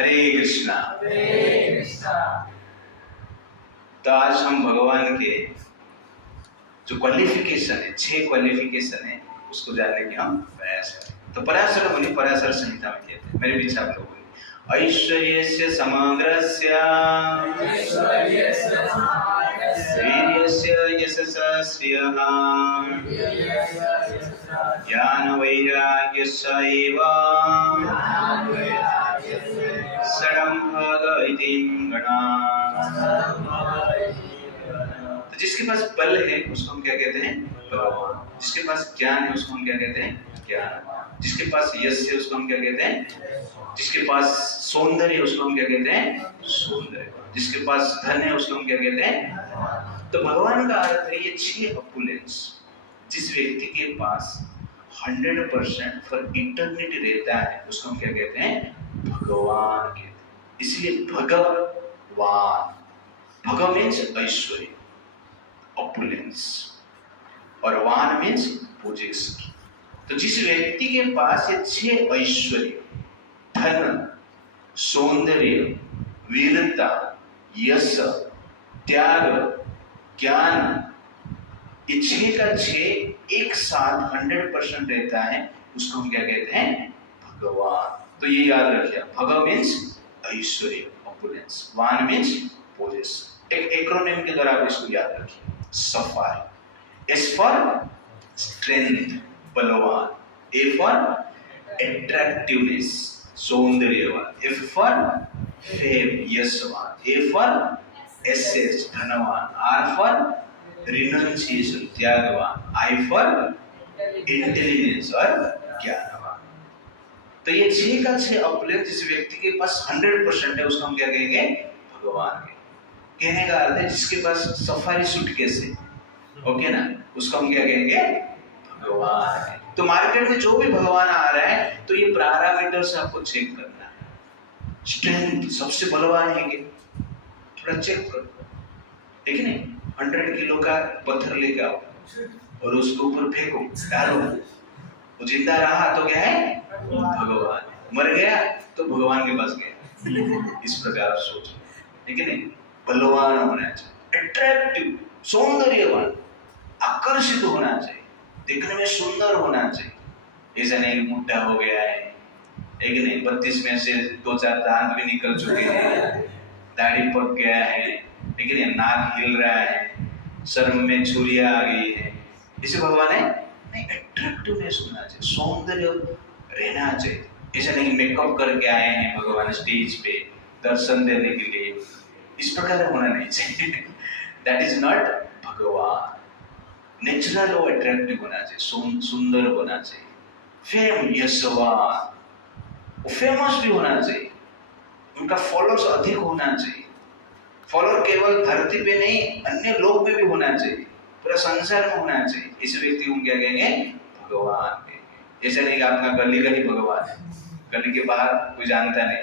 हरे कृष्णा। तो आज हम भगवान के जो क्वालिफिकेशन है, 6 क्वालिफिकेशन है, उसको जानने की हम प्रयास करें। तो पराशर मुनि पराशर संहिता में कहते हैं, मेरे पीछे आप लोग ऐश्वर्यस्य समग्रस्य वीर्यस्य यशसा श्रियः ज्ञानवैराग्यस्य एव षडंभग इति गणाः। तो जिसके पास बल है उसको हम क्या कहते हैं? बलवान। जिसके पास ज्ञान है उसको हम क्या कहते हैं? ज्ञान। जिसके पास यश है उसको हम क्या कहते हैं? जिसके पास सौंदर्य है उसको हम क्या कहते हैं? सौंदर्य। जिसके पास धन है उसको हम क्या कहते हैं? तो भगवान का अर्थ है ये 6 अपुलेंस। जिस व्यक्ति के पास 100% फॉर इटर्निटी रहता है उसको हम क्या कहते हैं? भगवान कहते हैं। इसलिए भगवान, भगव मीन्स ऐश्वर्य, अपुलेंस, और वान मीन्स पोजेशन। तो जिस व्यक्ति के पास ये 6 ऐश्वर्य, धन, सौंदर्य, वीरता, यश, त्याग, ज्ञान, ये 6 का 6 एक साथ 100% रहता है, उसको हम क्या कहते हैं? भगवान। तो ये याद रखिए, भगव मीन्स ऐश्वर्य, अपुलेंस, वान मीन्स पोजेशन। एक एक्रोनिम के द्वारा आप इसको याद रखिए, सफारी। एस फॉर स्ट्रेंथ, बलवान। ए फॉर अट्रैक्टिवनेस, सौंदर्यवान। एफ फॉर फेम, यशवान। ए फॉर एसेस, धनवान। आर फॉर रिनंसिएशन, त्यागवान। आई फॉर इंटेलिजेंस, और ज्ञानवान। तो ये 6 का 6 अपुलेंस जिस व्यक्ति के पास 100% है उसको हम क्या कहेंगे? भगवान। कहने का अर्थ है जिसके पास सफारी सूटकेस है, ओके ना, उसको हम क्या कहेंगे? भगवान। तो मार्केट में जो भी भगवान आ रहा है तो ये पैरामीटर से आपको चेक करना है। स्ट्रेंथ, सबसे बलवान है कि थोड़ा चेक करो, ठीक है नहीं? 100 किलो का पत्थर लेके आओ और उसके ऊपर फेंको, डालो, वो जिंदा रहा तो क्या है? भगवान। मर गया तो भगवान के पास गया। इस प्रकार सोचो, ठीक है नहीं? बलवान होना चाहिए, अट्रैक्टिव, सौंदर्यवान, आकर्षित होना चाहिए, देखने में सुंदर होना चाहिए। ऐसा नहीं मोटा हो गया है, एक नहीं, 32 में से 2-4 दांत भी निकल चुके हैं, दाढ़ी पक गया है, ठीक है, नाक हिल रहा है, सर में छुरियां आ गई है, इसे भगवान है नहीं। अट्रैक्टिवनेस होना चाहिए, सौंदर्य रहना चाहिए। ऐसा नहीं मेकअप करके आए हैं भगवान स्टेज पे दर्शन देने के लिए, इस प्रकार होना नहीं चाहिए। दैट इज नॉट भगवान। नेचुरल और अट्रैक्टिव होना चाहिए, सुंदर होना चाहिए। फेम, यशवान, वो फेमस भी होना चाहिए, उनका फॉलोअर्स अधिक होना चाहिए। फॉलोअर केवल धरती पे नहीं, अन्य लोक में भी होना चाहिए, पूरा संसार में होना चाहिए। इस व्यक्ति को क्या कहेंगे? भगवान कहेंगे। ऐसा नहीं कि आपका गली का ही भगवान है, गली के बाहर कोई जानता नहीं,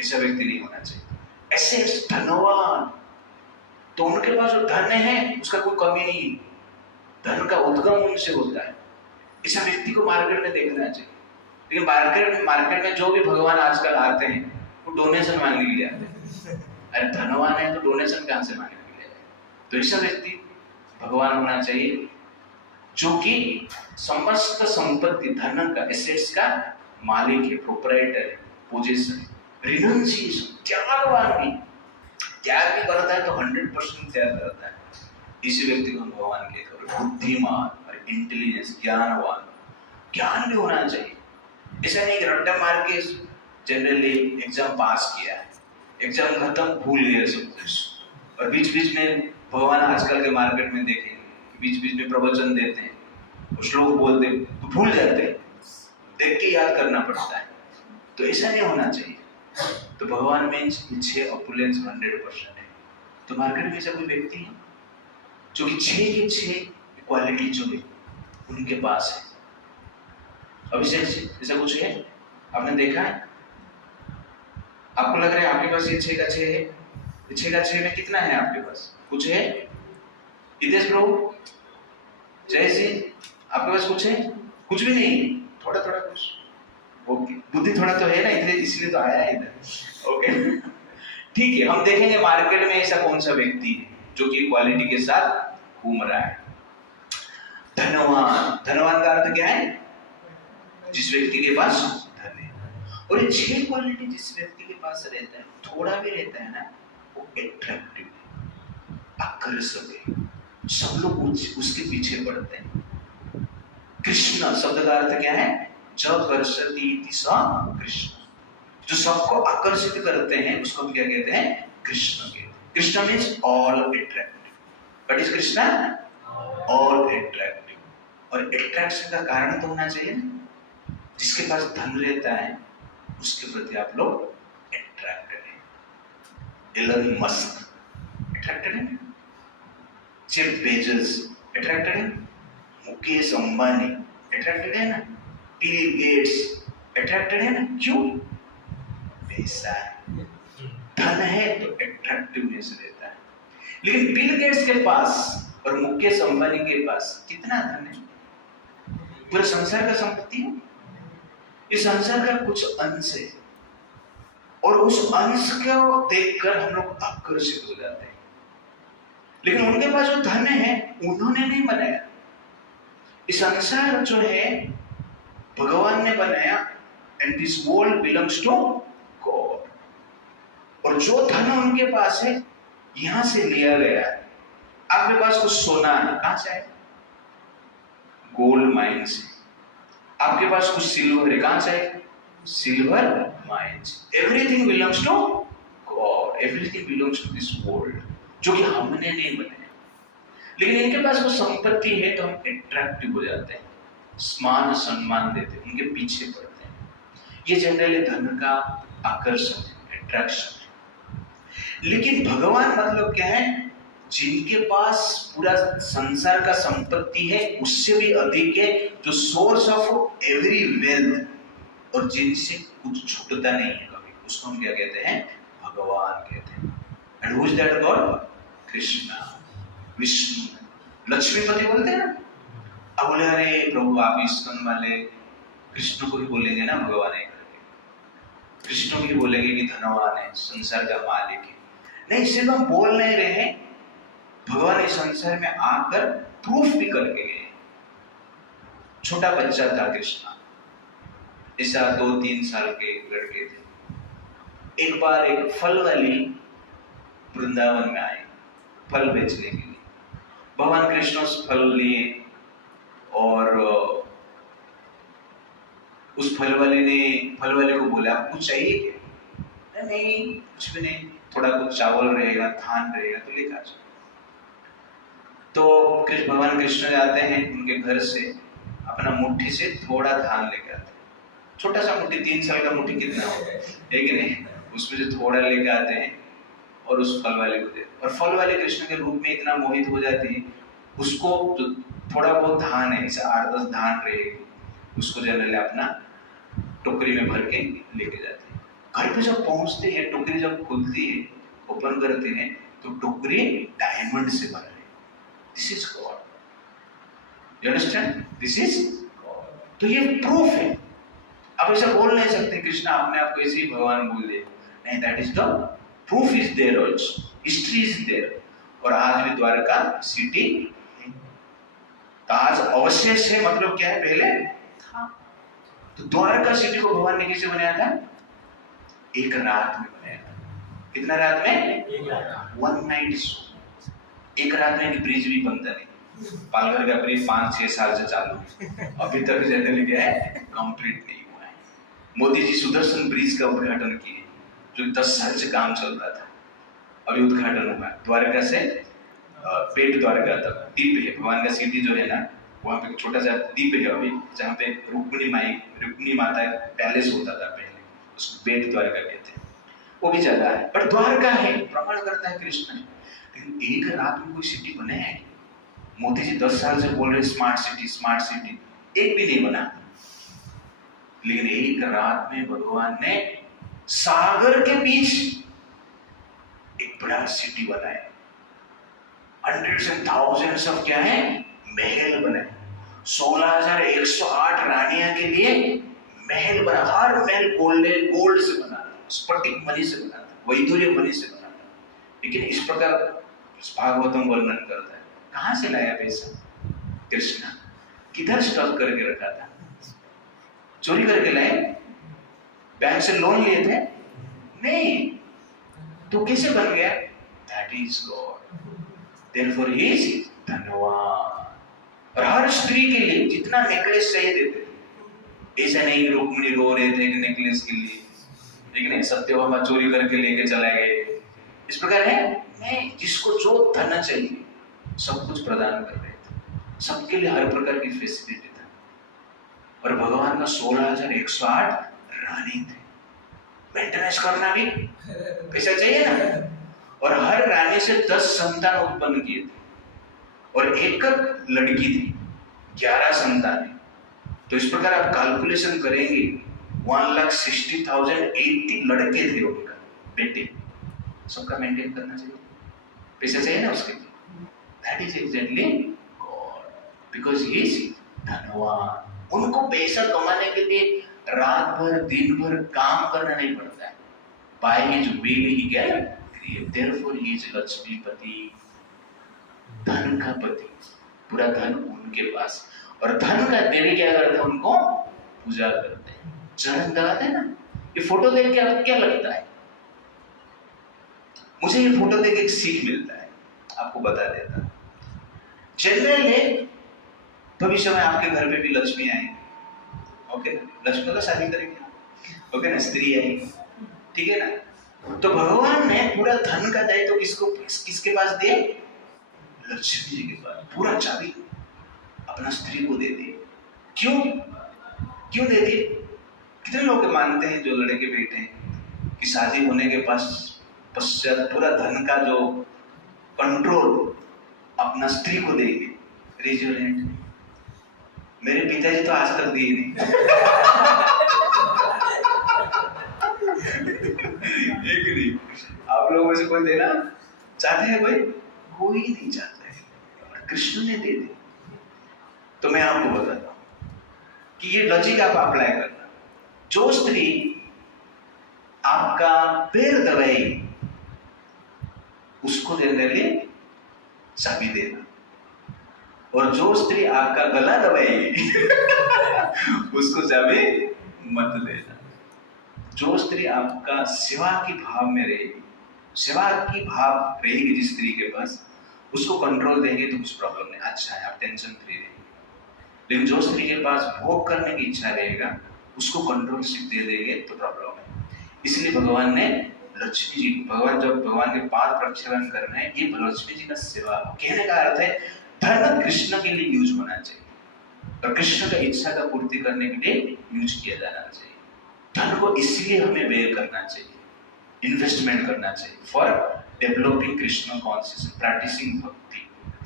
ऐसा व्यक्ति नहीं होना चाहिए। ऐसे धनवान, तो उनके पास जो धन है उसका कोई कमी नहीं, धन का उद्गम उनसे होता है। ऐसा व्यक्ति को मार्केट में देखना चाहिए। लेकिन मार्केट में जो भी भगवान आजकल आते हैं वो डोनेशन मांगने के लिए आते हैं। अरे धनवान है तो डोनेशन कहां से मांगने के लिए आए? तो ऐसा व्यक्ति भगवान होना चाहिए जो कि समस्त संपत्ति, धन का, एसेट्स का मालिक है, प्रोप्राइटर है, पोजेशन, रिनंसिएशन, त्यागवान भी, त्याग भी करता है तो 100% त्याग करता है। इसी व्यक्ति को हम भगवान कहते हैं। बुद्धिमान और इंटेलिजेंस, ज्ञानवान, ज्ञान भी होना चाहिए। ऐसा नहीं कि रट्टा मार के जनरली एग्जाम पास किया है, एग्जाम खत्म, भूल गए सब कुछ, और बीच बीच में भगवान आजकल के मार्केट में देखेंगे बीच बीच में प्रवचन देते हैं, श्लोक बोलते तो भूल जाते हैं, देख के याद करना पड़ता है। तो ऐसा नहीं होना चाहिए। तो भगवान में 6 अपुलेंस 100% है। तो मार्केट में ऐसा कोई व्यक्ति है जो कि 6 के 6 क्वालिटी जो है उनके पास है। अभी से ऐसा कुछ है आपने देखा है? आपको लग रहा है आपके पास ये 6 का 6 है? 6 का 6 में कितना है आपके पास? कुछ है? हितेश प्रभु, जय सिंह, आपके पास कुछ है? कुछ भी नहीं, थोड़ा थोड़ा कुछ, ओके। बुद्धि थोड़ा तो है ना, इसलिए तो आया इधर। ओके ठीक है, हम देखेंगे मार्केट में ऐसा कौन सा व्यक्ति है जो कि क्वालिटी के साथ घूम रहा है। धनवान, धनवान का अर्थ क्या है? जिस व्यक्ति के पास धन है। और ये 6 क्वालिटी जिस व्यक्ति के पास रहता है, थोड़ा भी रहता है ना, वो एट्रैक्टिव है, आकर्षक है, सब लोग उसके पीछे पड़ते हैं। कृष्ण शब्द का अर्थ क्या है? जकर्षति दिशा कृष्ण, जो सबको आकर्षित करते हैं उसको हम क्या कहते हैं? कृष्ण कहते हैं। Krishna means all attractive. What is Krishna? All attractive. और अट्रैक्शन का कारण तो होना चाहिए ना, जिसके पास धन रहता है उसके प्रति आप लोग अट्रैक्टेड है। एलन मस्क अट्रैक्टेड है, जेफ बेजोस अट्रैक्टेड है, मुकेश अंबानी अट्रैक्टेड है ना, बिल गेट्स अट्रैक्टेड है ना। क्यों? पैसा है, धन है तो अट्रैक्टिवनेस रहता है। लेकिन बिल गेट्स के पास और मुकेश अंबानी के पास कितना धन है? पूरे संसार का संपत्ति है? इस संसार का कुछ अंश है, और उस अंश को देखकर हम लोग आकर्षित हो जाते हैं। लेकिन उनके पास जो धन है उन्होंने नहीं बनाया, इस संसार जो है भगवान ने बनाया। And this world belongs to God. और जो धन उनके पास है यहां से लिया गया है। आपके पास कुछ सोना है, कहां से है? गोल्ड माइन से। आपके पास कुछ सिल्वर है, कहां से है? Silver mines. Everything belongs to God, everything belongs to this world, जो कि हमने नहीं बनाया। लेकिन इनके पास वो संपत्ति है तो हम अट्रैक्टिव हो जाते हैं, मान सम्मान देते हैं, उनके पीछे पड़ते हैं। ये जनरली धन का आकर्षण है, अट्रैक्शन है। लेकिन भगवान मतलब क्या है? जिनके पास पूरा संसार का संपत्ति है उससे भी अधिक है, जो सोर्स ऑफ एवरी वेल्थ, और जिनसे कुछ छूटता नहीं है कभी, उसको हम क्या कहते हैं? भगवान कहते हैं। And who is that God? Krishna, Vishnu, Lakshmipati बोलते हैं ना। अब बोले अरे प्रभु आप इस्कन वाले कृष्ण को भी बोलेंगे ना भगवान है करके, कृष्ण को भी बोलेंगे कि धनवान है, संसार का मालिक है। नहीं, सिर्फ हम बोल नहीं रहे, भगवान इस संसार में आकर प्रूफ भी करके गए। छोटा बच्चा था कृष्णा, ऐसा 2-3 साल के लड़के थे। एक बार एक फल वाली वृंदावन में आई फल बेचने के लिए। भगवान कृष्ण उस फल लिए और उस फल वाले को बोला आपको कुछ चाहिए क्या? नहीं कुछ भी नहीं, थोड़ा कुछ चावल रहेगा, धान रहेगा तो लेकर आ जाओ। तो भगवान कृष्ण जाते हैं उनके घर से, अपना मुट्ठी से थोड़ा धान लेकर आते हैं। छोटा सा मुट्ठी, 3 साल का मुट्ठी कितना होगा, है कि नहीं? उसमें से थोड़ा लेकर आते हैं और उस फल वाले को देते। और फल वाले कृष्ण के रूप में इतना मोहित हो जाती है, उसको तो थोड़ा बहुत धान है, जैसे 8-10 धान रहेगी, उसको जनरली अपना टोकरी में भर के लेके जाते हैं। घर पे जब पहुंचते हैं, टोकरी जब खुलती है, ओपन करते हैं, तो टोकरी डायमंड से भर है। This is God, you understand? This is God. तो ये प्रूफ है। आप ऐसा बोल नहीं सकते कृष्ण अपने आप को ऐसे ही भगवान बोल दे, नहीं, that is the proof is there also, history is there. और आज भी द्वारका सिटी, तो आज अवशेष है, मतलब क्या है? पहले था। तो द्वारका सिटी को भगवान ने कैसे बनाया था? एक रात में बनाया था। कितना रात में? 1 नाइट सो। एक रात में ब्रिज भी बनता नहीं। पालघर का ब्रिज 5-6 साल से चालू है, अभी तक जनरली क्या है? कंप्लीट नहीं हुआ है। मोदी जी सुदर्शन ब्रिज का उद्घाटन किए, जो 10 साल से काम चल रहा था, अभी उद्घाटन हुआ। द्वारका से पेट द्वारका तक द्वीप है, भगवान का सिटी जो है ना, वहाँ पे छोटा सा द्वीप है अभी, जहाँ पे रुक्मिणी माता पैलेस होता था पहले, उसको पेट द्वारका कहते हैं। वो भी जगह है, पर द्वारका है, प्रमाण करता है कृष्ण। लेकिन एक रात में कोई सिटी बने है? मोदी जी 10 साल से बोल रहे स्मार्ट सिटी, एक भी नहीं बना। लेकिन एक रात में भगवान ने सागर के बीच एक बड़ा सिटी बनाया। हंड्रेड्स एंड थाउजेंड्स ऑफ क्या है? महल बने। 16,108 रानियां के लिए महल बना, हर महल गोल्ड से बना था, स्फटिक मणि से बना था, वैदूर्य मणि से बना था। लेकिन इस प्रकार भागवतम वर्णन करता है, कहां से लाया पैसा? कृष्णा। किधर स्टॉक करके रखा था? चोरी करके लाए? बैंक से लोन लिए थे? नहीं। तो कैसे बन गया? That is God, therefore he is धनवान। और हर स्त्री के लिए जितना नेकलेस चाहिए देते थे। ऐसा नहीं रुक्मिणी रो रहे थे कि नेकलेस के लिए, लेकिन सत्यभामा चोरी करके लेके चला गए। इस प्रकार है नहीं, जिसको जो धन चाहिए सब कुछ प्रदान कर रहे थे, सबके लिए हर प्रकार की फैसिलिटी था। और भगवान का 16,108 रानी थे, मेंटेनेंस करना भी पैसा चाहिए ना। और हर रानी से 10 संतान उत्पन्न किए थे, और एक लड़की थी, 11 संतान। तो इस प्रकार आप कैलकुलेशन करेंगे, 1,60,000 80 लड़के थे उनका, बेटे, सबका मेंटेन करना चाहिए, पैसा चाहिए ना उसके लिए। That is exactly God, because he is धनवान। उनको पैसा कमाने के लिए रात भर दिन भर काम करना नहीं पड़ता है। By his will he can create, therefore he is Lakshmipati, धन का पति। पूरा धन उनके पास, और धन का देवी क्या करते हैं? उनको पूजा करते हैं, चरण दबाते हैं ना। ये फोटो देख के आपको क्या लगता है? मुझे ये फोटो देख के एक सीख मिलता है, आपको बता देता हूं। जनरली भविष्य में आपके घर में भी लक्ष्मी आएगी, ओके ना? लक्ष्मी का शादी करेंगे, ओके ना? स्त्री आएगी, ठीक है ना? तो भगवान ने पूरा धन का दायित्व किसके पास दिए? लक्ष्मी जी के पास। पूरा चाबी अपना स्त्री को दे दिए। क्यों दे दिए? कितने लोग मानते हैं, जो लड़के बैठे हैं, कि शादी होने के पश्चात पूरा धन का जो कंट्रोल अपना स्त्री को देंगे। रेजिडेंट, मेरे पिताजी तो आज तक दिए नहीं। एक नहीं, आप लोगों में से कोई देना चाहते हैं? कोई नहीं चाहता है, कृष्ण ने दे दी। तो मैं आपको बताता हूं कि ये लॉजिक आप अप्लाई करना। जो स्त्री आपका पैर दबाई, उसको देने लिए चाबी देना, और जो स्त्री आपका गला दबाएगी उसको चाबी मत देना। जो स्त्री आपका सेवा की भाव में रहेगी, सेवा की भाव रहेगी जिस स्त्री के पास, उसको कंट्रोल देंगे तो कुछ प्रॉब्लम नहीं, अच्छा है, आप टेंशन फ्री रहेंगे। लेकिन जो स्त्री के पास भोग करने की इच्छा रहेगा, उसको कंट्रोलशिप दे देंगे तो प्रॉब्लम है। इसलिए भगवान ने लक्ष्मी जी, जब भगवान के पाद प्रक्षालन करना है, ये लक्ष्मी जी का सेवा। कहने का अर्थ है धन कृष्ण के लिए यूज होना चाहिए, और कृष्ण का इच्छा का पूर्ति करने के लिए यूज किया जाना चाहिए। धन को इसलिए हमें व्यय करना चाहिए, इन्वेस्टमेंट करना चाहिए, for developing Krishna consciousness, practising bhakti,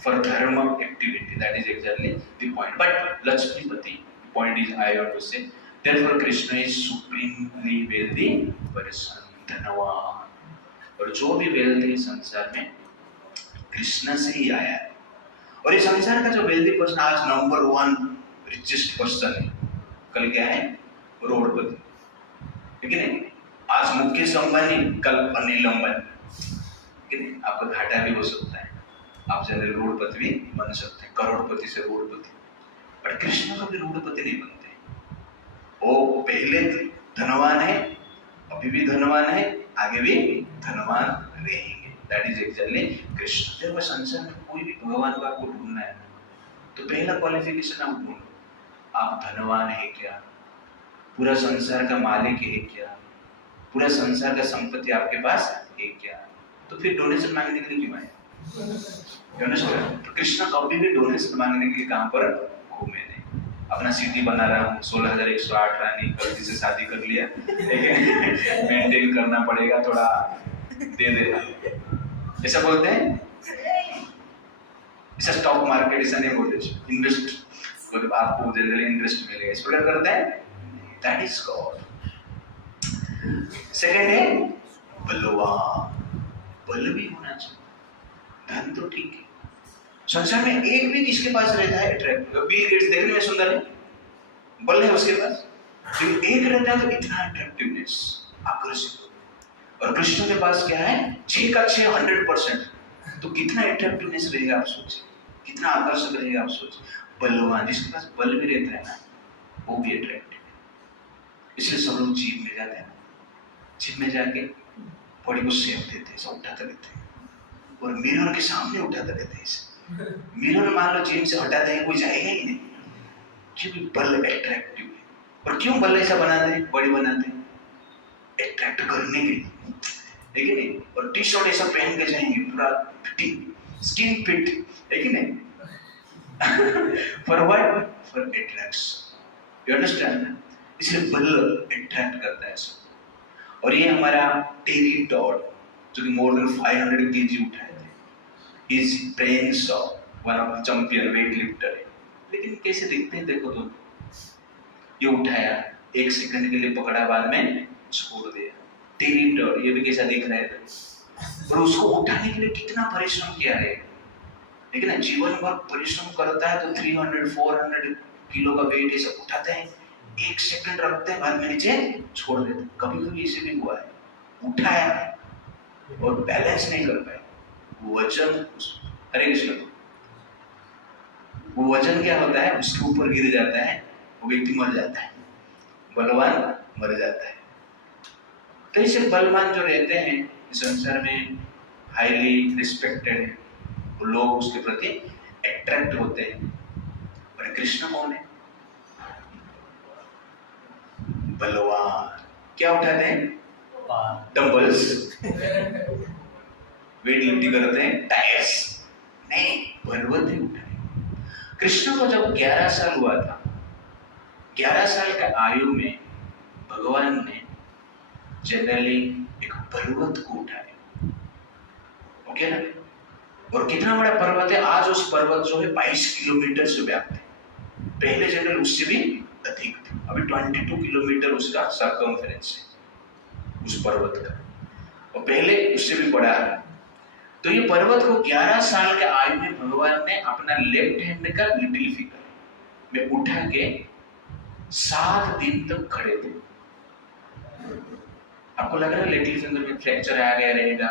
for dharma activity. That is exactly the point. But Lakshmipati, point is I want to say, therefore Krishna is supremely wealthy person, धनवान। और जो भी वेल्दी संसार में कृष्ण से ही आया है। और ये संसार का जो वेल्दी पर्सन आज नंबर 1 रिचेस्ट पर्सन है, कल क्या है? करोड़पति, ठीक है ना? आज मुकेश अंबानी, कल अनिल अंबानी, ठीक है? आपका घाटा भी हो सकता है, आप जनरल करोड़पति भी बन सकते हैं, करोड़पति से करोड़पति। पर कृष्ण कभी करोड़पति नहीं बनते। वो पहले धनवान है, अभी भी धनवान है, आगे भी धनवान रहेंगे। That is exactly Krishna. जब संसार में कोई भी भगवान का आपको ढूंढना है, तो पहला क्वालिफिकेशन आप ढूंढो, आप धनवान है क्या? पूरा संसार का मालिक है क्या? पूरा संसार का संपत्ति आपके पास है क्या? तो फिर डोनेशन मांगने के लिए क्यों आए? तो कृष्ण कभी भी डोनेशन मांगने के काम पर घूमे नहीं। अपना सिटी बना रहा हूँ, 16,108 रानी, गलती से शादी कर लिया, लेकिन मेंटेन करना पड़ेगा, थोड़ा दे देना, ऐसा बोलते हैं? ऐसा स्टॉक मार्केट ऐसा नहीं बोलते, इन्वेस्ट मतलब आपको जनरली इंटरेस्ट मिलेगा, इस प्रकार करते हैं। That is God. सेकंड है बलवान, बल भी होना चाहिए। धन तो ठीक है, संसार में एक भी किसके पास रहता है अट्रैक्टिव? बिल गेट्स देखने में सुंदर है, बल है उसके पास, तो एक रहता है तो इतना अट्रैक्टिवनेस, आकर्षित। और कृष्ण के पास क्या है? 6 का 6 100%। तो कितना अट्रैक्टिवनेस रहेगा आप सोचिए, कितना आकर्षक रहेगा आप सोचिए। बलवान, जिसके पास बल भी रहता है ना, वो भी अट्रैक्टिव है। इसलिए सब लोग जिम में जाते हैं, जिम में जाके बॉडी को शेप देते हैं, सब उठाते रहते हैं, और मिरर के सामने उठाते रहते हैं। मिरर मान लो जिम से हटा देंगे, कोई जाएगा ही नहीं, क्योंकि बल अट्रैक्टिव है। और क्यों बल ऐसा बनाते हैं, बॉडी बनाते हैं? अट्रैक्ट करने के लिए, है कि नहीं? और टी शर्ट ऐसा पहन के जाएंगे पूरा फिटिंग, स्किन फिट, है कि नहीं? For what? For attraction. You understand? इसलिए बल अट्रैक्ट करता है सब। और ये हमारा टेरी टॉड, जो कि मोर देन 500 kg उठाए थे, is Prince of one of the champion weight lifter है। लेकिन कैसे दिखते हैं देखो तो, ये उठाया, 1 सेकंड के लिए पकड़ा, बाद में छोड़ दिया। टेरी टॉड, ये भी कैसा दिख रहा है, और उसको उठाने के लिए कितना परिश्रम किया है, लेकिन जीवन भर परिश्रम करता है। तो 300-400 किलो का वेट ये सब उठाते हैं, 1 सेकंड रखते हैं, बाद में नीचे छोड़ देते हैं। कभी कभी इसे भी हुआ है, उठाया और बैलेंस नहीं कर पाए, वजन, हरे कृष्ण, वो वजन क्या होता है, उसके ऊपर गिर जाता है, वो व्यक्ति मर जाता है, बलवान मर जाता है। तो ऐसे बलवान जो रहते हैं संसार में, हाईली रिस्पेक्टेड है, वो लोग उसके प्रति अट्रैक्ट होते हैं। और कृष्ण कौन है? बलवान। क्या उठाते हैं? डंबल्स, वेट लिफ्टिंग करते हैं, टायर्स नहीं, पर्वत ही उठाए। कृष्ण को जब 11 साल हुआ था, 11 साल का आयु में भगवान ने जनरली एक पर्वत को उठाया, ओके ना? और कितना बड़ा पर्वत है, आज उस पर्वत जो है 22 किलोमीटर से व्याप्त है। पहले जनरल उससे भी अधिक था, अभी 22 किलोमीटर उसका सर्कमफेरेंस है उस पर्वत का, और पहले उससे भी बड़ा है। तो ये पर्वत को 11 साल के आयु में भगवान ने अपना लेफ्ट हैंड का लिटिल फिंगर में उठा के 7 दिन तक खड़े थे। आपको लग रहा है लिटिल फिंगर में फ्रैक्चर आ गया रहेगा,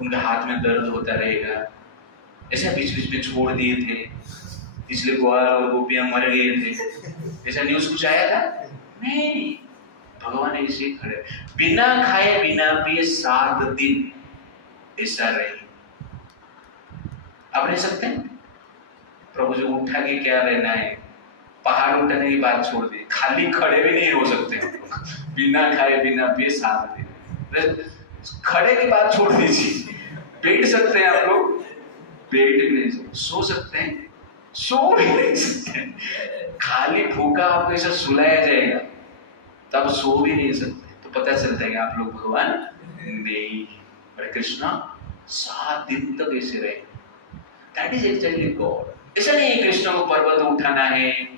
उनका हाथ में दर्द होता रहेगा, ऐसा बीच बीच में छोड़ दिए थे, इसलिए ग्वाल और गोपियां मर गए थे, ऐसा न्यूज कुछ आया था? नहीं, भगवान ऐसे खड़े, बिना खाए बिना पिए 7 दिन ऐसा रहे। आप रह सकते हैं? प्रभु जो उठा के क्या रहना है, पहाड़ उठाने की बात छोड़ दी, खाली खड़े भी नहीं हो सकते, बिना खाए बिना पिए 7 दिन। खड़े की बात छोड़ दीजिए, बैठ सकते हैं आप लोग? बैठ भी नहीं सकते। सो सकते हैं? सो भी नहीं सकते। खाली भूखा आपको ऐसा सुलाया जाएगा तब सो भी नहीं सकते, तो पता चल जाएगा आप लोग भगवान नहीं। पर कृष्णा 7 दिन तक ऐसे रहे, दैट इज एक्चुअली गॉड। ऐसा नहीं है कृष्ण को पर्वत उठाना है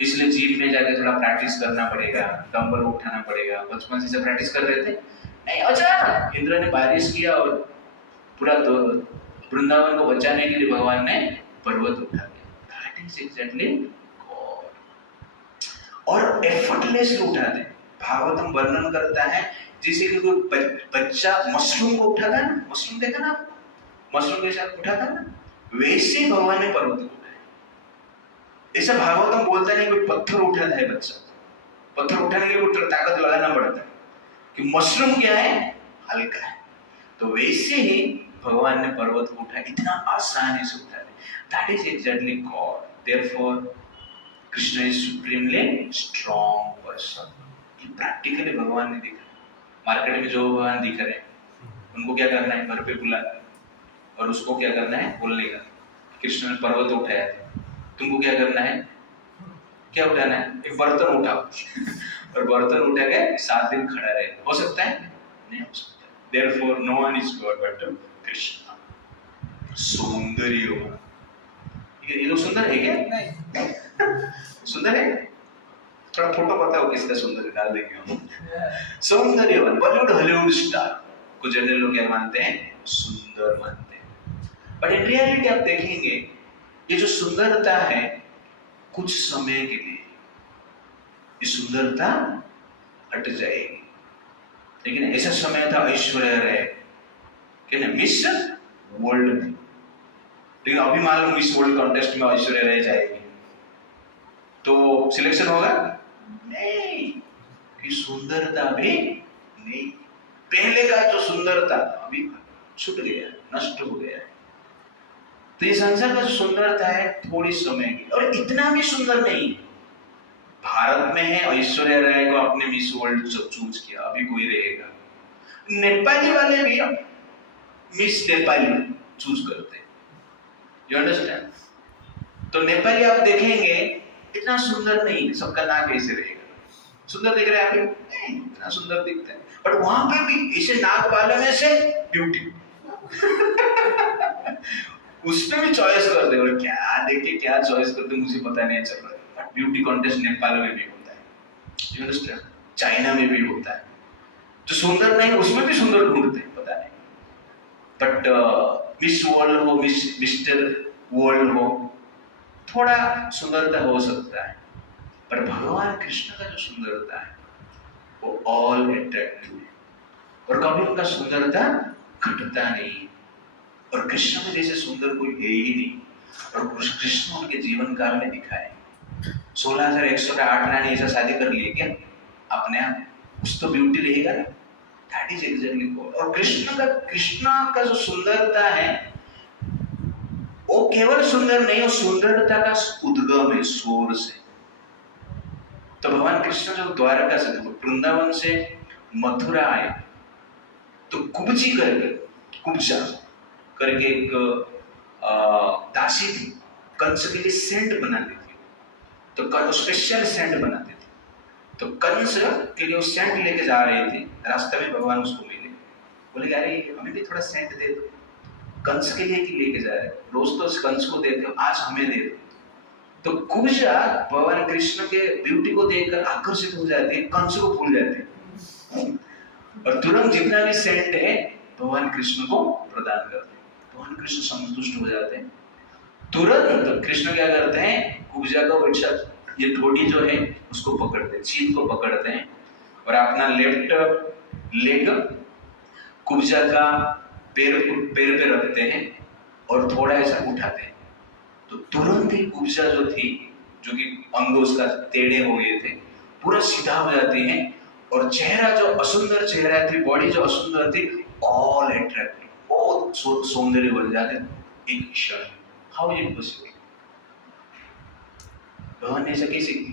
इसलिए जिम में जाकर थोड़ा प्रैक्टिस करना पड़ेगा, डंबल उठाना पड़ेगा, बचपन से प्रैक्टिस कर रहे थे नहीं। अचानक इंद्र ने बारिश किया और पूरा वृंदावन को बचाने के लिए भगवान ने पर्वत उठा दिया। That is actually God. और एफर्टलेस उठाते। भागवतम वर्णन करता है जैसे कि कोई बच्चा मशरूम को उठाता है ना, मशरूम देखा ना, मशरूम के साथ उठाता है ना, वैसे ही भगवान ने पर्वत उठाया। ऐसा भागवतम बोलता नहीं कोई पत्थर उठाता है बच्चा, पत्थर उठाने के लिए ताकत लगाना पड़ता है, कि मशरूम क्या है, हल्का है। तो वैसे ही भगवान ने पर्वत को उठाया, इतना आसानी से उठाया। That is exactly God. Therefore Krishna is supremely strong person. ये प्रैक्टिकली भगवान ने दिखा। मार्केट में जो भगवान दिख रहे हैं उनको क्या करना है, घर पे बुलाना, और उसको क्या करना है, बोलने का कृष्ण ने पर्वत उठाया था, तुमको क्या करना है, क्या उठाना है, एक बर्तन उठाओ और बर्तन उठा के 7 दिन खड़ा रहे। हो सकता है? नहीं हो सकता। Therefore, no one is God but Krishna. सौंदर्यवान। ये लोग सुंदर है क्या? नहीं। सुंदर है? थोड़ा फोटो बताओ किसका सुंदर, डाल देंगे हम। सौंदर्यवान। बॉलीवुड हॉलीवुड स्टार को जनरल लोग क्या मानते हैं, सुंदर मानते हैं। बट इन रियलिटी आप देखेंगे ये जो सुंदरता है कुछ समय के लिए, ये सुंदरता हट जाएगी। लेकिन ऐसा समय था ऐश्वर्या राय क्या ना मिस वर्ल्ड में, लेकिन अभी मान लो मिस वर्ल्ड कॉन्टेस्ट में ऐश्वर्या राय जाएगी तो सिलेक्शन होगा नहीं, कि सुंदरता भी नहीं, पहले का जो सुंदरता अभी छूट गया, नष्ट हो गया है। तो ये संसार का जो सुंदरता है थोड़ी समय की, और इतना भी सुंदर नहीं। भारत में है ऐश्वर्या राय को अपने मिस वर्ल्ड चूज किया, अभी कोई रहेगा। नेपाली वाले भी मिस नेपाली चूज करते, यू अंडरस्टैंड? तो नेपाली आप देखेंगे इतना सुंदर नहीं, सबका नाक ऐसे रहेगा, सुंदर दिख रहा है अभी नहीं, इतना सुंदर दिखता है, बट वहां पे भी इसे नाक वाले में से ब्यूटी उसमें भी चॉइस कर दे, और क्या देखिए क्या चॉइस करते मुझे पता नहीं चल रहा है। ब्यूटी कॉन्टेस्ट नेपाल में भी होता है, यू अंडरस्टैंड? चाइना में भी होता है, जो सुंदर नहीं उसमें भी सुंदर ढूंढते हैं, पता नहीं। बट मिस वर्ल्ड हो, मिस्टर वर्ल्ड हो, थोड़ा सुंदरता हो सकता है, पर भगवान कृष्ण का जो सुंदरता है वो ऑल अट्रैक्टिव है, और कभी उनका सुंदरता घटता नहीं, और कृष्ण में जैसे सुंदर कोई है ही नहीं, और कृष्ण उनके जीवन काल में दिखाए। 16,108 रानी ऐसा शादी कर लिए क्या अपने आप, कुछ तो ब्यूटी रहेगा ना, दैट इज एग्जैक्टली। और कृष्ण का जो सुंदरता है वो केवल सुंदर नहीं, वो सुंदरता का उद्गम है सोर्स है। तो भगवान कृष्ण जो द्वारका से वृंदावन से मथुरा आए तो कुब्जा करके एक दासी थी, कंस के लिए सेंट बनाती थी, तो स्पेशल सेंट बनाती थी। तो कंस के लिए वो सेंट लेके जा रहे थे, रास्ते में भगवान उसको मिले, बोले अरे हमें भी थोड़ा सेंट दे दो। कंस के लिए क्यों लेके जा रहे, रोज तो कंस को देते हो, आज हमें दे दो। तो कुब्जा भगवान कृष्ण के ब्यूटी को देखकर आकर्षित हो जाती है, कंस को भूल जाती है, और तुरंत जितना भी सेंट है भगवान कृष्ण को प्रदान करते हैं। भगवान कृष्ण संतुष्ट हो जाते हैं। तुरंत कृष्ण क्या करते हैं, कुब्जा का वैसा ये थोड़ी जो है उसको पकड़ते हैं, चीन को पकड़ते हैं, और अपना लेफ्ट लेग कुब्जा का पैर पे रखते हैं और थोड़ा ऐसा उठाते हैं। तो तुरंत ही कुब्जा जो थी, जो कि अंग उसका टेढ़े हो गए थे, पूरा सीधा हो जाते हैं, और चेहरा जो असुंदर चेहरा थी, बॉडी जो असुंदर थी, ऑल अट्रैक्टिव, बहुत सौंदर्य बन जाते एक क्षण। How is it possible? भगवान ने ऐसा कैसे की?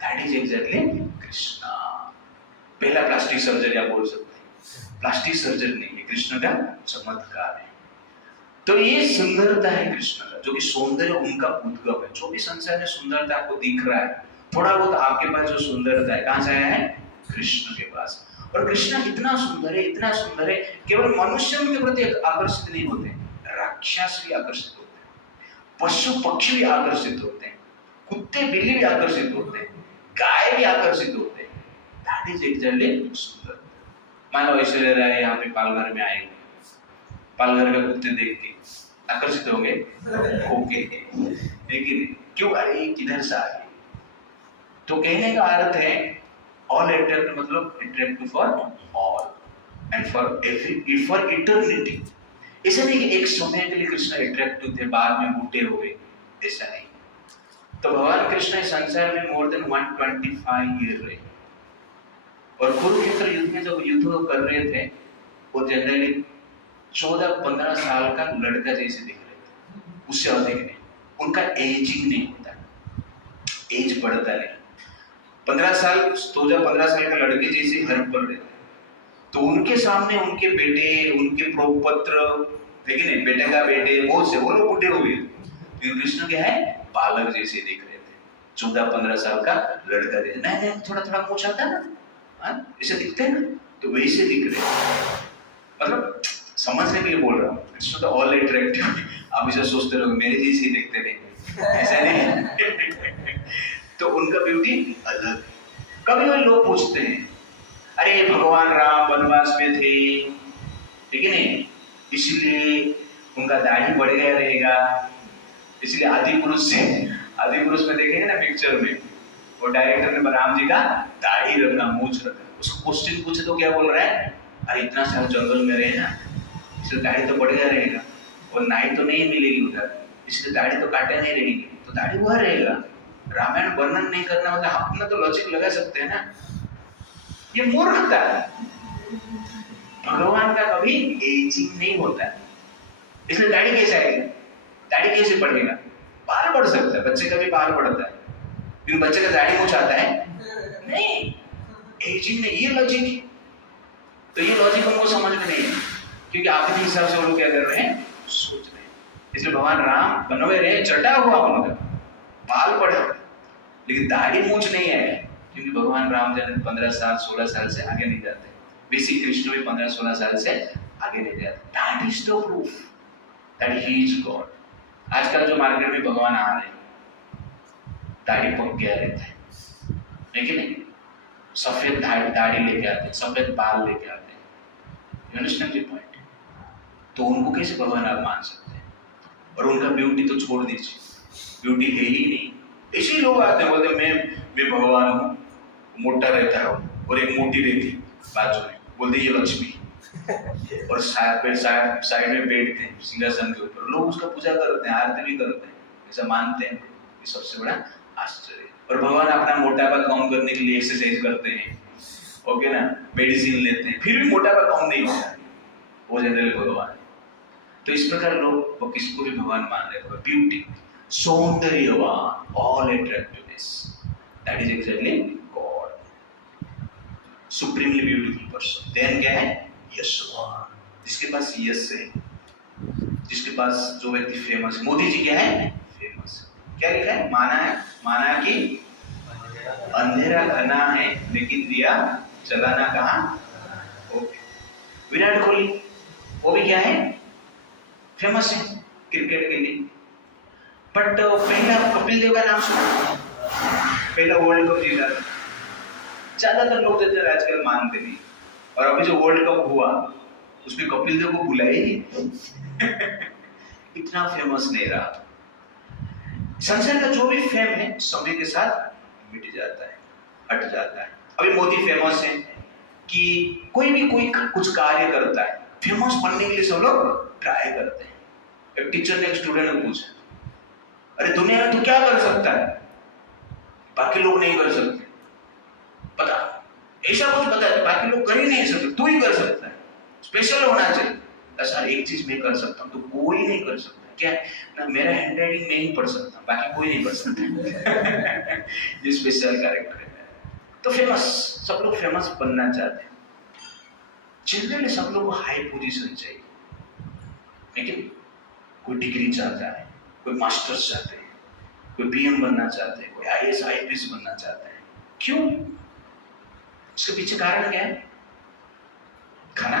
That is exactly Krishna. पहला प्लास्टिक सर्जरी आप बोल सकते हैं, प्लास्टिक सर्जरी नहीं है, कृष्ण का चमत्कार है। तो ये सुंदरता है कृष्ण का, जो कि सौंदर्य उनका उद्गम है। जो भी संसार में सुंदरता आपको दिख रहा है, थोड़ा बहुत आपके पास जो सुंदरता है कहां से आया है? कृष्ण के पास। और कृष्ण इतना सुंदर है, इतना सुंदर है, केवल मनुष्यों के प्रति आकर्षित नहीं होते, राक्षस भी आकर्षित होते हैं, पशु पक्षी भी आकर्षित होते हैं, कुत्ते बिल्ली भी आकर्षित होते हैं, गाय भी आकर्षित होते हैं। दैट इज एक्चुअली सुंदर। मान लो ऐश्वर्या राय यहाँ पे पालघर में आएंगे, पालघर का कुत्ते देख के आकर्षित होंगे, लेकिन क्यों? अरे किधर से आ गए? तो कहने का अर्थ है ऑल अट्रैक्टिव, मतलब attractive for all and for eternity. ऐसा नहीं कि एक समय के लिए कृष्ण अट्रैक्टिव थे, बाद में बूढ़े हो गए, ऐसा नहीं। तो भगवान कृष्ण इस संसार में मोर देन 125 ईयर रहे, और कुरुक्षेत्र युद्ध में जब युद्ध कर रहे थे वो जनरली 14-15 साल का लड़का जैसे दिख रहे थे, उससे अधिक नहीं। उनका एजिंग नहीं होता, एज बढ़ता नहीं। 15 साल 14-15 साल का लड़के जैसे हर पल रहे थे। तो उनके सामने उनके बेटे, उनके प्रोपत्र, लेकिन नहीं, बेटे का बेटे बहुत से, वो लोग बूढ़े हुए। फिर कृष्ण क्या है, बालक जैसे दिख रहे थे, 14-15 साल का लड़का जैसे। नहीं, थोड़ा मूछ आता है ना, ऐसे दिखते हैं ना, तो वैसे दिख रहे हैं। मतलब समझने के लिए बोल रहा हूँ, कृष्ण तो ऑल अट्रैक्टिव। आप इसे सोचते रहोगे मेरे जैसे ही दिखते थे, ऐसा नहीं। तो उनका ब्यूटी अलग। कभी कभी लोग पूछते हैं, अरे भगवान राम वनवास में थे, ठीक है नहीं, इसलिए उनका दाढ़ी बढ़ गया रहेगा, इसलिए आदि पुरुष में देखेंगे ना पिक्चर में, और डायरेक्टर ने राम जी का दाढ़ी रखना, मूंछ रखना। उसको क्वेश्चन पूछे तो क्या बोल रहा है, अरे इतना सारा जंगल में रहे ना, इसलिए दाढ़ी तो बढ़िया रहेगा, और नाई तो नहीं मिलेगी उधर, इसलिए दाढ़ी तो काटे नहीं रहेगी, तो दाढ़ी वह रहेगा। रामायण वर्णन नहीं करना मतलब अपना तो लॉजिक लगा सकते हैं ना, ये मूर्खता है। भगवान का कभी एजिंग नहीं होता है, इसलिए दाढ़ी कैसे आएगी, दाढ़ी कैसे बढ़ेगा, बाल बढ़ सकता है, बच्चे का भी बाल बढ़ता है, लेकिन बच्चे का दाढ़ी मूंछ आता है नहीं, एजिंग नहीं, ये लॉजिक है। तो ये लॉजिक हमको समझ में नहीं है, क्योंकि अपने हिसाब से वो लोग क्या कर रहे हैं, सोच रहे हैं। इसलिए भगवान राम बनवे रहे, चटा हुआ उनका बाल पड़े, लेकिन दाढ़ी मूंछ नहीं है, क्योंकि भगवान राम जन 15 साल 16 साल से आगे नहीं जाते। वैसे कृष्ण भी 15-16 साल से आगे नहीं जाते। That is the proof that he is God. आजकल जो मार्केट में भगवान आ रहे हैं, दाढ़ी पक गया रहता है कि नहीं, सफेद दाढ़ी लेके आते हैं, सफेद बाल लेके आते हैं, यू अंडरस्टैंड द पॉइंट। तो उनको कैसे भगवान आप मान सकते हैं, और उनका ब्यूटी तो छोड़ दीजिए, ब्यूटी है ही नहीं। ऐसे लोग आते हैं, बोलते मैं भगवान हूँ, मोटा रहता है और एक मोटी रहती बाजू में, बोलते ये लक्ष्मी, और साइड में बैठते हैं सिंहासन के ऊपर, लोग उसका पूजा करते हैं, आरती भी करते हैं, ऐसा मानते हैं। ये सबसे बड़ा आश्चर्य। और भगवान अपना मोटापा कम करने के लिए एक्सरसाइज करते हैं, ओके ना, मेडिसिन लेते हैं, फिर भी मोटापा कम नहीं होता, वो जनरल भगवान है। तो इस प्रकार लोग वो किसको भी भगवान मान रहे हैं, ब्यूटी, सौंदर्यवान, all attractiveness, that is actually God, supremely beautiful person. Then क्या है, यशवान, जिसके पास यश है, जिसके पास जो व्यक्ति फेमस है। मोदी जी क्या है, फेमस। क्या लिखा है, माना कि अंधेरा घना है लेकिन दिया जलाना कहाँ, ओके। विराट कोहली वो भी क्या है, फेमस है क्रिकेट के लिए, बट पहला कपिल देव का नाम सुना, पहला वर्ल्ड कप जीता, ज्यादातर लोग तो आजकल मानते नहीं, और अभी जो वर्ल्ड कप हुआ उसमें कपिल देव को बुलाया ही इतना फेमस नहीं रहा। संसार का जो भी फेम है समय के साथ मिट जाता है, हट जाता है। अभी मोदी फेमस है कि कोई कुछ कार्य करता है, फेमस बनने के लिए सब लोग ट्राई करते हैं। एक टीचर ने एक स्टूडेंट ने पूछा, अरे दुनिया में तू क्या कर सकता है, बाकी लोग नहीं कर सकते, पता ऐसा कुछ बता, बाकी लोग कर ही नहीं सकते, तू ही कर सकता है, स्पेशल होना चाहिए। सर एक चीज मैं कर सकता हूँ तो कोई नहीं कर सकता, क्या ना, मेरा हैंड राइटिंग में ही पढ़ सकता हूँ, बाकी कोई नहीं पढ़ सकता ये स्पेशल कैरेक्टर है। तो फेमस, सब लोग फेमस बनना चाहते हैं, जनरली सब लोग को हाई पोजीशन चाहिए, लेकिन कोई डिग्री चाहता है, कोई मास्टर्स चाहते हैं, कोई पीएम बनना चाहते हैं, कोई आईएएस आईपीएस बनना चाहते हैं। क्यों? इसके पीछे कारण क्या है? खाना,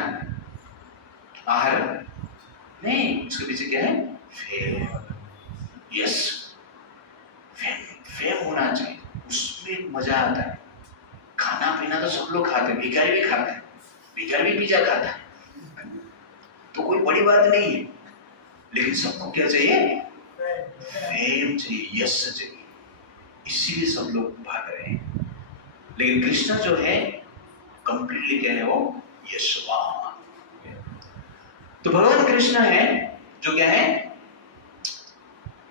आहार नहीं, उसके पीछे क्या है? फेम। यस, फेम होना चाहिए, उसमें मजा आता है। खाना पीना तो सब लोग खाते हैं, भिखारी भी खाता है, भिखारी भी पिज्जा खाता है, तो कोई बड़ी बात नहीं है, लेकिन सबको क्या चाहिए? फेम चाहिए, यश चाहिए, इसीलिए सब लोग भाग रहे हैं। लेकिन कृष्ण जो है कंप्लीटली क्या है, वो यशवान। तो भगवान कृष्ण है जो क्या है,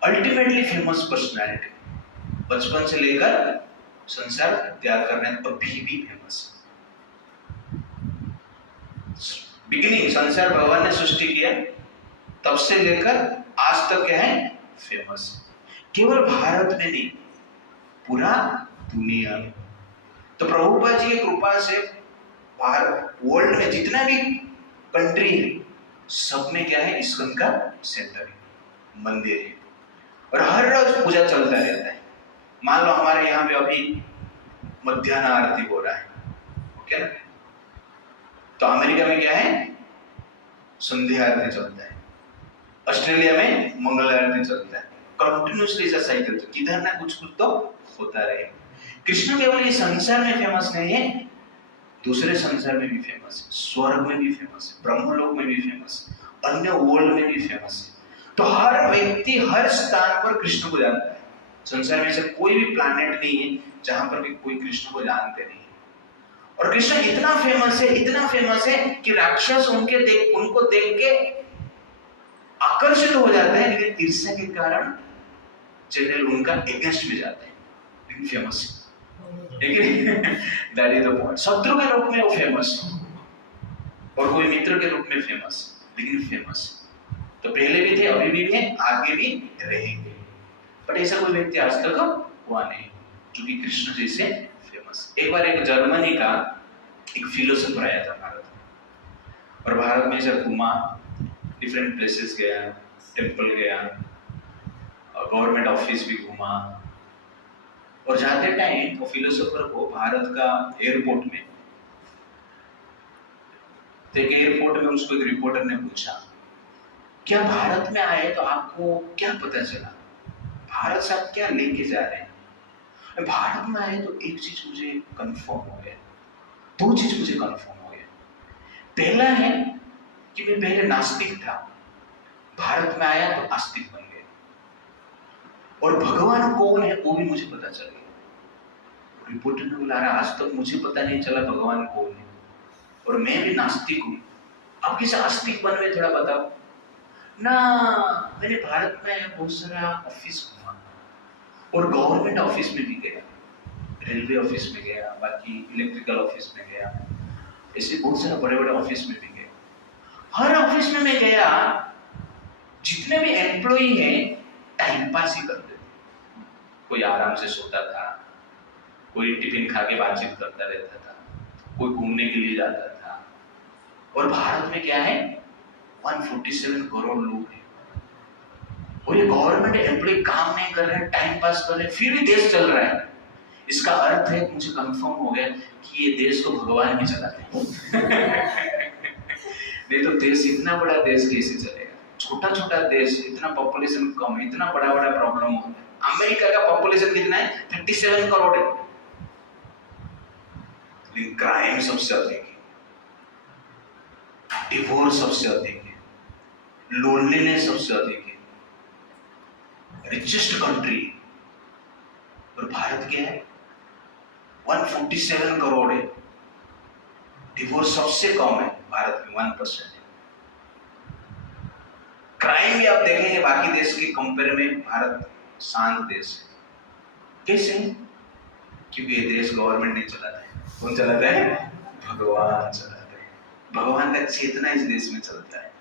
अल्टीमेटली फेमस पर्सनालिटी, बचपन से लेकर संसार त्याग करने अभी भी फेमस। बिगिनिंग संसार भगवान ने सृष्टि किया, तब से लेकर आज तक क्या है, फेमस। केवल भारत में नहीं, पूरा दुनिया में। तो प्रभुपाद जी की कृपा से भारत, वर्ल्ड में जितना भी कंट्री है, सब में क्या है, इस्कॉन का सेंटर है, मंदिर है, और हर रोज पूजा चलता रहता है। मान लो हमारे यहाँ पे अभी मध्याह्न आरती हो रहा है, ओके ना, तो अमेरिका में क्या है, संध्या आरती चलता है, ऑस्ट्रेलिया में मंगल आरती चलता है, कंटिन्यूसली ऐसा साइकिल, तो किधर ना कुछ तो होता रहे। कृष्ण केवल ये संसार में फेमस नहीं है, दूसरे संसार में भी फेमस है, स्वर्ग में भी फेमस है, ब्रह्मलोक में भी फेमस है, अन्य वर्ल्ड में भी फेमस है। तो हर व्यक्ति हर स्थान पर कृष्ण को जानता है, संसार में ऐसा कोई भी प्लैनेट नहीं है जहां पर भी कोई कृष्ण को जानते नहीं है। और कृष्ण इतना फेमस है कि राक्षस उनको देख के आकर्षित हो जाते हैं, लेकिन ईर्ष्या के कारण जनरल उनका अगेंस्ट में जाते हैं, लेकिन फेमस है। लेकिन दैट इज द पॉइंट। शत्रु के रूप में वो फेमस है और कोई मित्र के रूप में फेमस, लेकिन फेमस तो पहले भी थे, अभी भी है, आगे भी रहेंगे। बट ऐसा कोई व्यक्ति आज तक हुआ नहीं जो कि कृष्ण जैसे फेमस। एक बार एक जर्मनी का एक फिलोसोफर आया था भारत में, और भारत में जब घुमा, डिफरेंट प्लेसेस गया, टेम्पल गया, गवर्नमेंट ऑफिस भी घुमा, और जाते टाइम वो फिलोसोफर को भारत का एयरपोर्ट में, तो एक एयरपोर्ट में उसको एक रिपोर्टर ने पूछा, क्या भारत में आए तो आपको क्या पता चला, भारत से आप क्या लेके जा रहे हैं? भारत में आए तो एक चीज मुझे कंफर्म हो गया, दो चीज मुझे कंफर्म हो गया। पहला है कि मैं पहले नास्तिक था, भारत में आया तो आस्तिक बन गया, और भगवान कौन है वो भी मुझे पता चल गया। रिपोर्टर ने बोला, आज तक मुझे पता नहीं चला भगवान कौन है, और मैं भी नास्तिक हूँ, अब किसी आस्तिक बन में थोड़ा बताओ ना। मैंने भारत में बहुत सारा ऑफिस घूमा, और गवर्नमेंट ऑफिस में भी गया, रेलवे ऑफिस में गया, बाकी इलेक्ट्रिकल ऑफिस में गया, ऐसे बहुत सारे बड़े बड़े ऑफिस में भी गया। हर ऑफिस में मैं गया, जितने भी एम्प्लॉई हैं टाइम पास ही करते थे। कोई आराम से सोता था, कोई टिफिन खा के बातचीत करता रहता था, कोई घूमने के लिए जाता था। और भारत में क्या है, 147 करोड़ लोग हैं, और ये गवर्नमेंट एम्प्लॉय काम नहीं कर रहे हैं, टाइम पास कर रहे हैं, फिर भी देश चल रहा है। इसका अर्थ है, मुझे कंफर्म हो गया कि ये देश को भगवान ही चलाते हैं। नहीं तो देश, इतना बड़ा देश कैसे चलेगा? छोटा छोटा देश, इतना पॉपुलेशन कम है, इतना बड़ा बड़ा प्रॉब्लम होता है। अमेरिका का पॉपुलेशन कितना है? 37 करोड़ है, लेकिन क्राइम सबसे अधिक है, डिवोर्स सबसे अधिक है, लोनलीनेस सबसे अधिक है, रिचेस्ट कंट्री। और भारत क्या है? 147 करोड़ है, डिवोर्स सबसे कम है भारत में, 1% है। क्राइम भी आप देखेंगे बाकी देश के कंपेयर में भारत शांत देश है। कैसे? क्योंकि ये देश गवर्नमेंट नहीं चलाता है। कौन चलाता है? भगवान चलाता है। भगवान का चेतना इस देश में चलता है,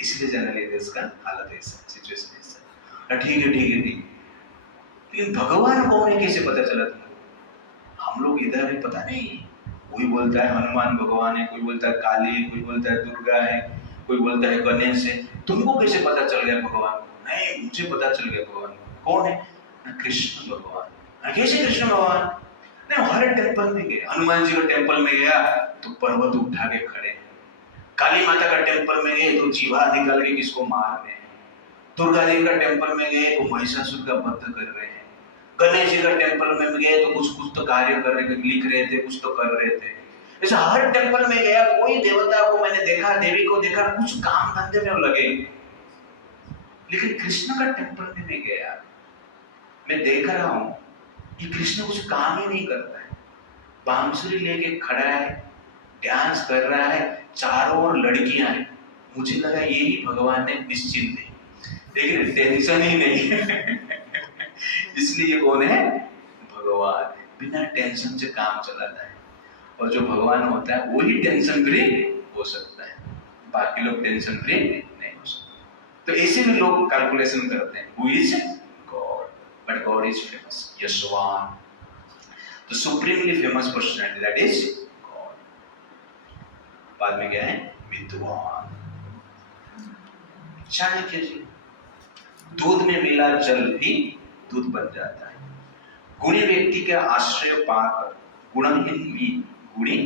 इसलिए जनरली देश का हालत ऐसा, सिचुएशन ऐसा। ठीक है, लेकिन भगवान कौन है कैसे पता चला तुमको? हम लोग इधर है, पता नहीं, कोई बोलता है हनुमान भगवान है, कोई बोलता है काली, कोई बोलता है दुर्गा है, कोई बोलता है गणेश है। तुमको कैसे पता चल गया भगवान को? नहीं, मुझे पता चल गया भगवान कौन है, कृष्ण भगवान। कैसे कृष्ण भगवान? नहीं, हर टेम्पल में गए, हनुमान जी का टेम्पल में गया तो पर्वत उठा के खड़े हैं, काली माता का टेम्पल में गए तो जीवा निकाल के किसको मार रहे हैं, दुर्गा जी का टेम्पल में गए तो महिषासुर का वध कर रहे हैं, गणेश जी का टेम्पल में गए तो कुछ तो कार्य कर रहे, लिख रहे थे, कुछ तो कर रहे थे। ऐसा हर टेम्पल में गया, कोई देवता को मैंने देखा, देवी को देखा, कुछ काम धंधे में लगे। लेकिन कृष्ण का टेम्पल में मैं गया, मैं देख रहा हूं कि कृष्ण कुछ काम ही नहीं करता है, बांसुरी लेके खड़ा है, डांस कर रहा है, चारों ओर लड़कियां हैं। मुझे लगा यही भगवान ने निश्चिंत है, लेकिन टेंशन ही नहीं है। इसलिए कौन है? भगवान। बिना टेंशन से काम चलाता है, और जो भगवान होता है वही टेंशन फ्री हो सकता है, बाकी लोग टेंशन फ्री नहीं हो सकते। तो ऐसे भी लोग कैलकुलेशन करते हैं, who is God, but God is famous, यशवान, the supremely famous personality, that is God. बाद में क्या है? विद्वान। चाणक्य जी, दूध में मिला जल भी दूध बन जाता है, गुणी व्यक्ति का आश्रय पाकर गुणहीन भी गुणी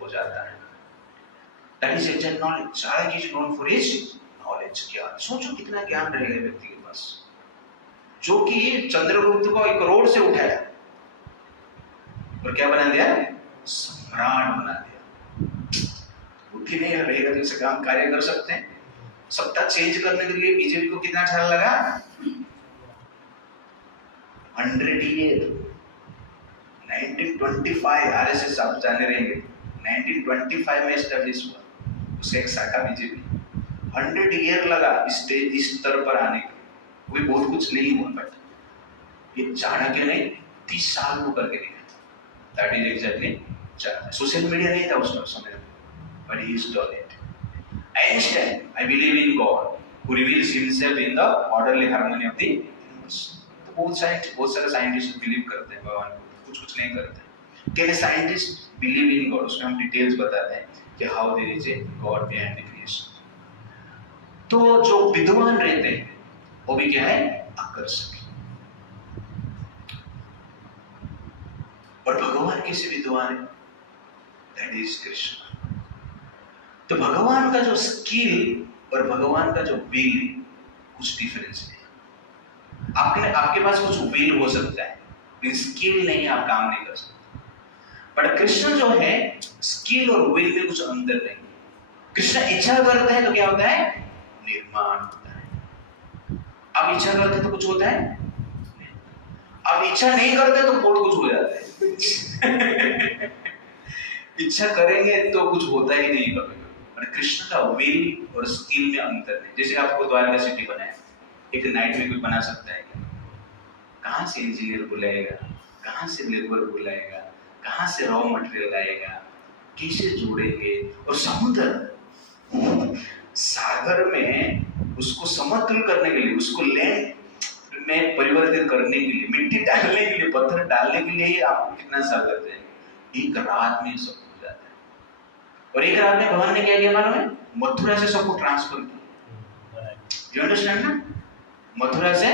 हो जाता है। That is exact knowledge. Chanakya is known for his knowledge, ज्ञान। सोचो कितना ज्ञान रहेगा व्यक्ति के पास, जो कि चंद्रगुप्त को 1 करोड़ से उठाया और क्या बना दिया? सम्राट बना दिया। बुद्धि नहीं रहेगा तो इसे काम कार्य कर सकते हैं। सत्ता चेंज करने के लिए बीजेपी को कितना साल लगा? 100 ईयर 1925 आरएसएस आप जाने रहेंगे 1925 में एस्टेब्लिश हुआ, उसका एक शाखा बीजेपी। 100 ईयर लगा इस स्तर पर आने के, कोई बहुत कुछ नहीं हुआ, बट ये चाणक्य ने 30 साल को करके दिखाया। That is exactly social media नहीं था उस समय, but he is done it. Einstein, I believe in God, who reveals himself in the orderly harmony of the universe. तो बहुत सारे साइंटिस्ट बिलीव करते हैं भगवान को, कुछ नहीं करते। Can scientist believe in God, उसमें हम डिटेल्स बताते हैं कि how there is a God behind the creation. तो जो विद्वान रहते हैं वो भी क्या है, आकर्षक। और भगवान कैसे विद्वान है, दैट इज कृष्ण। तो भगवान का जो स्किल और भगवान का जो विल कुछ डिफरेंस है। आपके पास कुछ विल हो सकता है, लेकिन स्किल नहीं, आप काम नहीं कर सकते। बट कृष्ण जो है, स्किल और विल में कुछ अंतर नहीं। कृष्ण इच्छा करते हैं तो क्या होता है, निर्माण होता है। आप इच्छा करते हैं तो कुछ होता है, आप इच्छा नहीं करते तो बहुत कुछ हो जाता है। इच्छा करेंगे तो कुछ होता ही नहीं कभी। और कृष्ण का विल और स्किल में अंतर है। जैसे आपको द्वारका सिटी बनाया, एक नाइट में कोई बना सकता है, कहां से इंजीनियर बुलाएगा, कहां से लेबर बुलाएगा, कहां से रॉ मटेरियल लाएगा, कैसे जोड़ेंगे। और समुद्र सागर में उसको समतल करने के लिए, उसको लैंड में परिवर्तित करने के लिए, मिट्टी डालने के लिए, पत्थर डालने के लिए आपको कितना साल लगता है, एक रात में सब हो जाता है। और एक रात में भगवान ने क्या किया मालूम है, मथुरा से सबको ट्रांसफर किया। यू अंडरस्टैंड ना, मथुरा से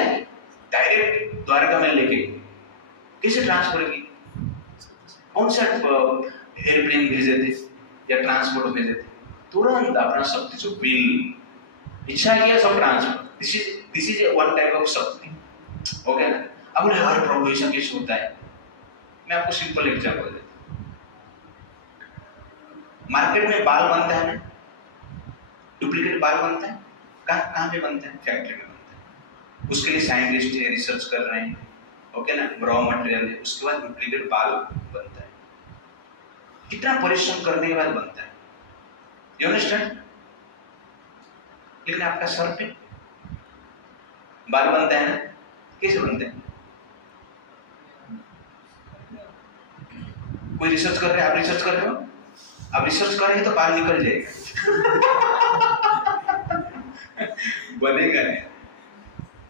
डायरेक्ट द्वारका में लेके कैसे ट्रांसफर की, कौन सा एयरप्लेन भेजे थे या ट्रांसपोर्ट भेजे थे, तुरंत अपना शक्ति जो विल इच्छा किया सब transfer. This is one type of शक्ति, ओके ना। अब हर प्रभु ऐसा कैसे होता है, मैं आपको सिंपल एग्जांपल देता हूं। मार्केट में बाल बनता है ना, डुप्लीकेट बाल बनता है, कहां पे बनता है, फैक्ट्री में बनता है। उसके लिए साइंटिस्ट है, रिसर्च कर रहे हैं, ओके ना, रॉ मटेरियल है, उसके बाद डुप्लीकेट बाल बनता है। कितना परिश्रम करने के बाद बनता है, यू अंडरस्टैंड। लेकिन आपका सर पे बाल बनता है ना, कैसे बनते हैं, कोई रिसर्च कर रहे हैं, आप रिसर्च कर रहे हो, आप रिसर्च कर रहे हैं तो बाल निकल जाएगा। बनेगा नहीं,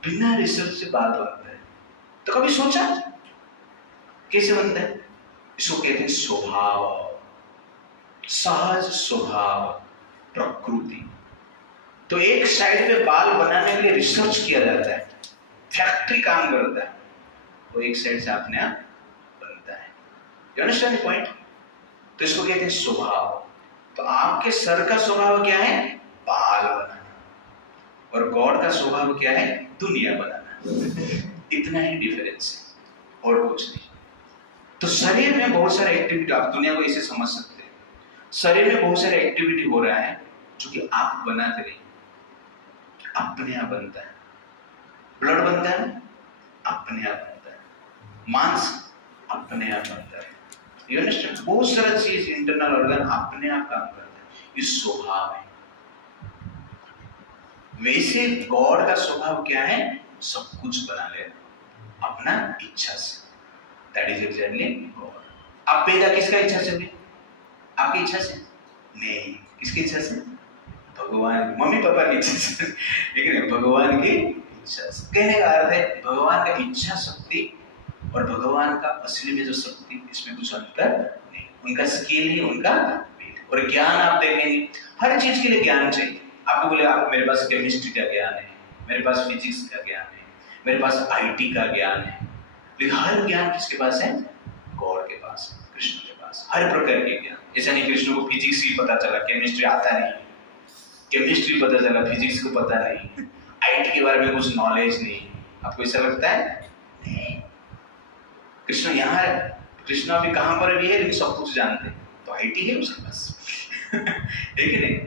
बिना रिसर्च से बाल बनता है। तो कभी सोचा कैसे बनता है, इसको कहते हैं स्वभाव, सहज स्वभाव, प्रकृति। तो एक साइड पे बाल बनाने के लिए रिसर्च किया जाता है, फैक्ट्री काम करता है, तो एक साइड से अपने आप बनता है। You understand the point. तो इसको कहते हैं स्वभाव। तो आपके सर का स्वभाव क्या है, बाल बनाना, और गॉड का स्वभाव क्या है, दुनिया बनाना। इतना ही डिफरेंस है और कुछ नहीं। तो शरीर में बहुत सारे एक्टिविटी, आप दुनिया को इसे समझ सकते हैं, शरीर में बहुत सारे एक्टिविटी हो रहा है जो कि आप बनाते नहीं, अपने आप बनता है। ब्लड बनता है, अपने आप बनता है, मांस अपने आप बनता है, यू अंडरस्टैंड। बहुत सारा चीज, इंटरनल ऑर्गन अपने आप काम करता है, ये स्वभाव है। वैसे गॉड का स्वभाव क्या है, सब कुछ बना लेना अपना इच्छा से, दैट इज एग्जैक्टली गॉड। आप पैदा किसका इच्छा से हुए, आपकी इच्छा से नहीं, किसकी इच्छा से, भगवान, मम्मी पापा की इच्छा से, लेकिन भगवान की इच्छा से। कहने का अर्थ है भगवान का इच्छा शक्ति और भगवान का असली में जो शक्ति, इसमें कुछ अंतर नहीं। उनका स्किल ही उनका विल। और ज्ञान आप देखेंगे, हर चीज के लिए ज्ञान चाहिए। आपको बोले आप, मेरे पास केमिस्ट्री का ज्ञान है, मेरे पास फिजिक्स का ज्ञान है, मेरे पास आईटी का ज्ञान है, लेकिन हर ज्ञान किसके पास है, गॉड के पास, कृष्ण के पास, हर प्रकार के ज्ञान। ऐसा नहीं कृष्ण को फिजिक्स ही पता चला, केमिस्ट्री आता नहीं, केमिस्ट्री पता चला, फिजिक्स को पता नहीं, आईटी के बारे में कुछ नॉलेज नहीं। आपको ऐसा लगता है, नहीं। कृष्ण यहाँ है, कृष्ण अभी कहां पर भी है, लेकिन सब कुछ जानते हैं, तो आईटी है उसके पास। है कि नहीं।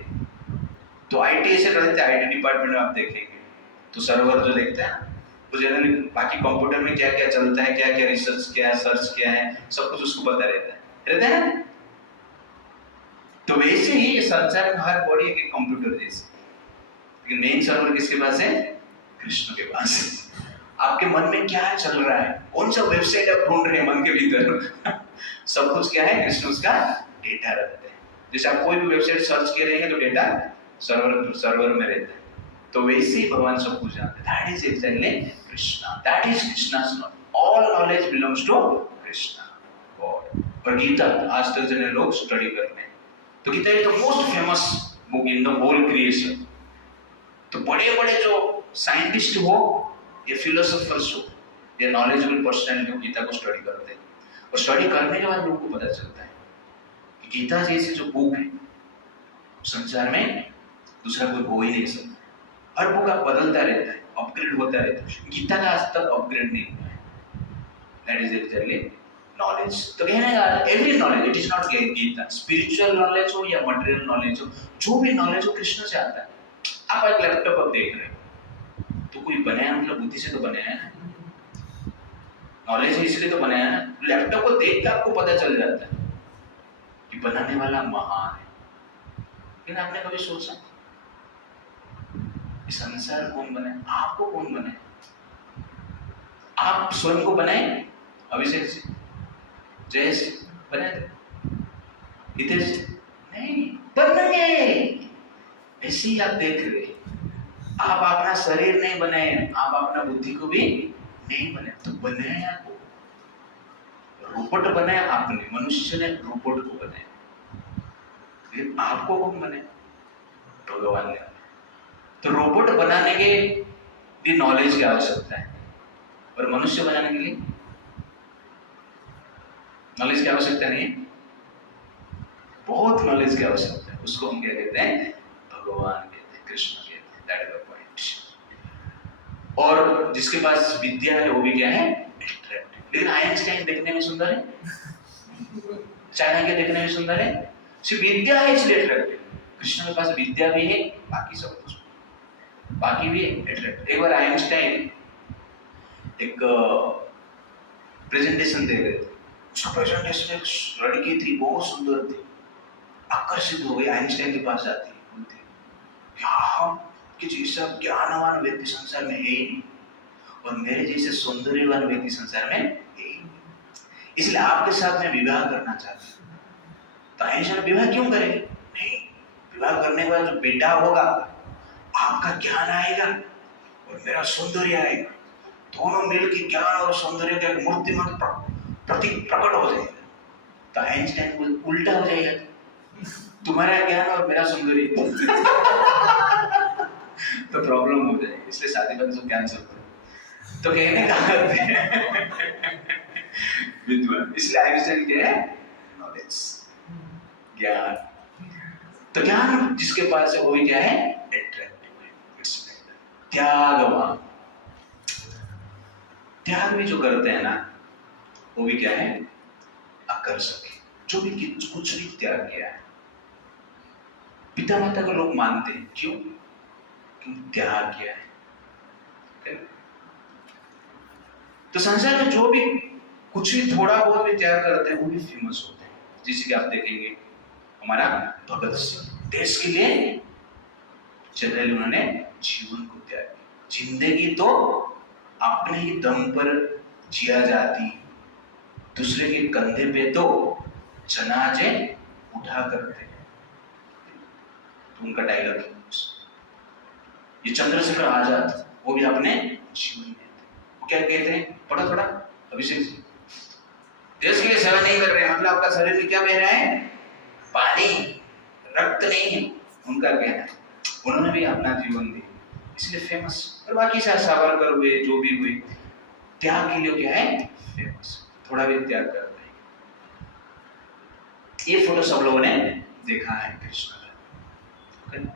तो आईटी ऐसे करते हैं, आईटी डिपार्टमेंट में आप देखेंगे तो सर्वर जो देखता है तो जनरली बाकी कंप्यूटर में क्या क्या चलता है, क्या क्या रिसर्च क्या है, सर्च क्या है, सब कुछ उसको पता रहता है ना। तो वैसे ही ये संसार में हर बॉडी एक कंप्यूटर जैसे, लेकिन मेन सर्वर किसके पास है? कृष्ण के पास है। आपके मन में क्या चल रहा है, कौन सा वेबसाइट आप ढूंढ रहे हैं मन के भीतर सब कुछ क्या है? कृष्ण उसका डेटा रखते हैं। जैसे आप कोई भी वेबसाइट सर्च किए रहेंगे तो डेटा सर्वर में रहता है, तो वैसे ही भगवान सब कुछ जानते हैं। That is actually Krishna, that is Krishna's knowledge. All knowledge belongs to Krishna God. और गीता आज तक जिन्हें लोग स्टडी कर रहे हैं, तो Gita is the most famous book in the whole creation. तो बड़े बड़े जो साइंटिस्ट हो या फिलोसोफर्स हो या नॉलेजेबल पर्सनैलिटी हो, गीता को स्टडी करते हैं। और स्टडी करने के बाद लोगों को पता चलता है कि गीता जैसी जो बुक है संसार में दूसरा कोई हो ही नहीं सकता। हर बुक आप बदलता रहता है, अपग्रेड होता रहता है। गीता का आज तक अपग्रेड नहीं हुआ है। That is actually knowledge. तो कहने का every knowledge, it is not Gita, spiritual knowledge हो या मटेरियल नॉलेज हो, जो भी नॉलेज हो कृष्ण से आता है। आप एक लैपटॉप अब देख रहे हो तो कोई बनाया मतलब बुद्धि से तो बनाया है, नॉलेज है इसलिए तो बनाया है। लैपटॉप को देख के आपको पता चल जाता है कि बनाने वाला महान है। लेकिन आपने कभी सोचा संसार कौन बनाए? आपको कौन बनाए? आप स्वयं को बनाए? अभिषेक से, जय से बनाए, हितेश से नहीं बनाए। ऐसे ही आप देख रहे, आप अपना शरीर नहीं बनाए, आप अपना बुद्धि को भी नहीं बनाए, तो बनाया को रोबोट बनाया आपने, मनुष्य ने रोबोट को बनाया। आपको कौन बनाए? भगवान ने। तो रोबोट बनाने के लिए नॉलेज की आवश्यकता है, और मनुष्य बनाने के लिए नॉलेज की आवश्यकता नहीं है, बहुत नॉलेज की आवश्यकता है। उसको हम क्या कहते हैं? भगवान कहते हैं, कृष्ण कहते हैं। That is the point. और जिसके पास विद्या है वो भी क्या है? एट्रैक्टिव। लेकिन आइंस्टाइन देखने में सुंदर है, चाइना के देखने में सुंदर है, सिर्फ विद्या है इसलिए एट्रैक्टिव। कृष्ण के पास विद्या भी है, बाकी सब कुछ बाकी भी एट्रैक्टिव। एक बार आइंस्टाइन एक प्रेजेंटेशन दे रहे थे, उसका प्रेजेंटेशन एक लड़की थी, बहुत सुंदर थी, आकर्षित हो गई, आइंस्टाइन के पास जाती है, बोलती क्या कि जैसा ज्ञानवान व्यक्ति संसार में है ही नहीं, और मेरे जैसे सौंदर्यवान व्यक्ति संसार में है ही नहीं, इसलिए आपके साथ मैं विवाह करना चाहती हूँ। तो आइंस्टाइन विवाह क्यों करेंगे? नहीं, विवाह करने के बाद जो बेटा होगा, आपका ज्ञान आएगा और मेरा सौंदर्य आएगा, दोनों मिलकर ज्ञान और सौंदर्य का मूर्तिमंत प्रतीक प्रकट हो जाएगा। तो आइंस्टाइन को उल्टा हो जाएगा, तुम्हारा ज्ञान और मेरा सौंदर्य तो प्रॉब्लम हो जाएगी, इसलिए शादी बंद से कैंसिल करो। तो कहने का अर्थ है विद्वान, इसलिए आइंस्टाइन क्या है? नॉलेज, ज्ञान। तो ज्ञान जिसके पास है वो भी क्या है? एट्रैक्टिव है। त्यागवान, त्याग भी जो करते हैं ना वो भी क्या है? आकर्षक है। जो भी कुछ भी त्याग किया है, पिता माता को लोग मानते हैं, क्यों? क्योंकि त्याग किया है। तो संसार में जो भी कुछ भी थोड़ा बहुत भी त्याग करते हैं वो भी फेमस होते हैं। जैसे कि आप देखेंगे हमारा भगत सिंह, देश के लिए जनरली उन्होंने जीवन को त्याग किया। जिंदगी तो अपने ही दम पर जिया जाती, दूसरे के कंधे पे तो जनाजे उठा करते हैं। तो उनका डायलॉग है, ये चंद्रशेखर आजाद, वो भी अपने जीवन में वो क्या कहते हैं? पढ़ो थोड़ा अभिषेक जी। देश के लिए सेवा नहीं कर रहे, मतलब आपका शरीर में क्या बह रहा है? पानी, रक्त नहीं है। उनका कहना है, उन्होंने भी अपना जीवन दिया, इसलिए फेमस। और बाकी सावरकर हुए, जो भी हुए, त्याग के लिए क्या है? फेमस। थोड़ा भी त्याग कर रहे हैं। ये फोटो सब लोगों ने देखा है कृष्ण का।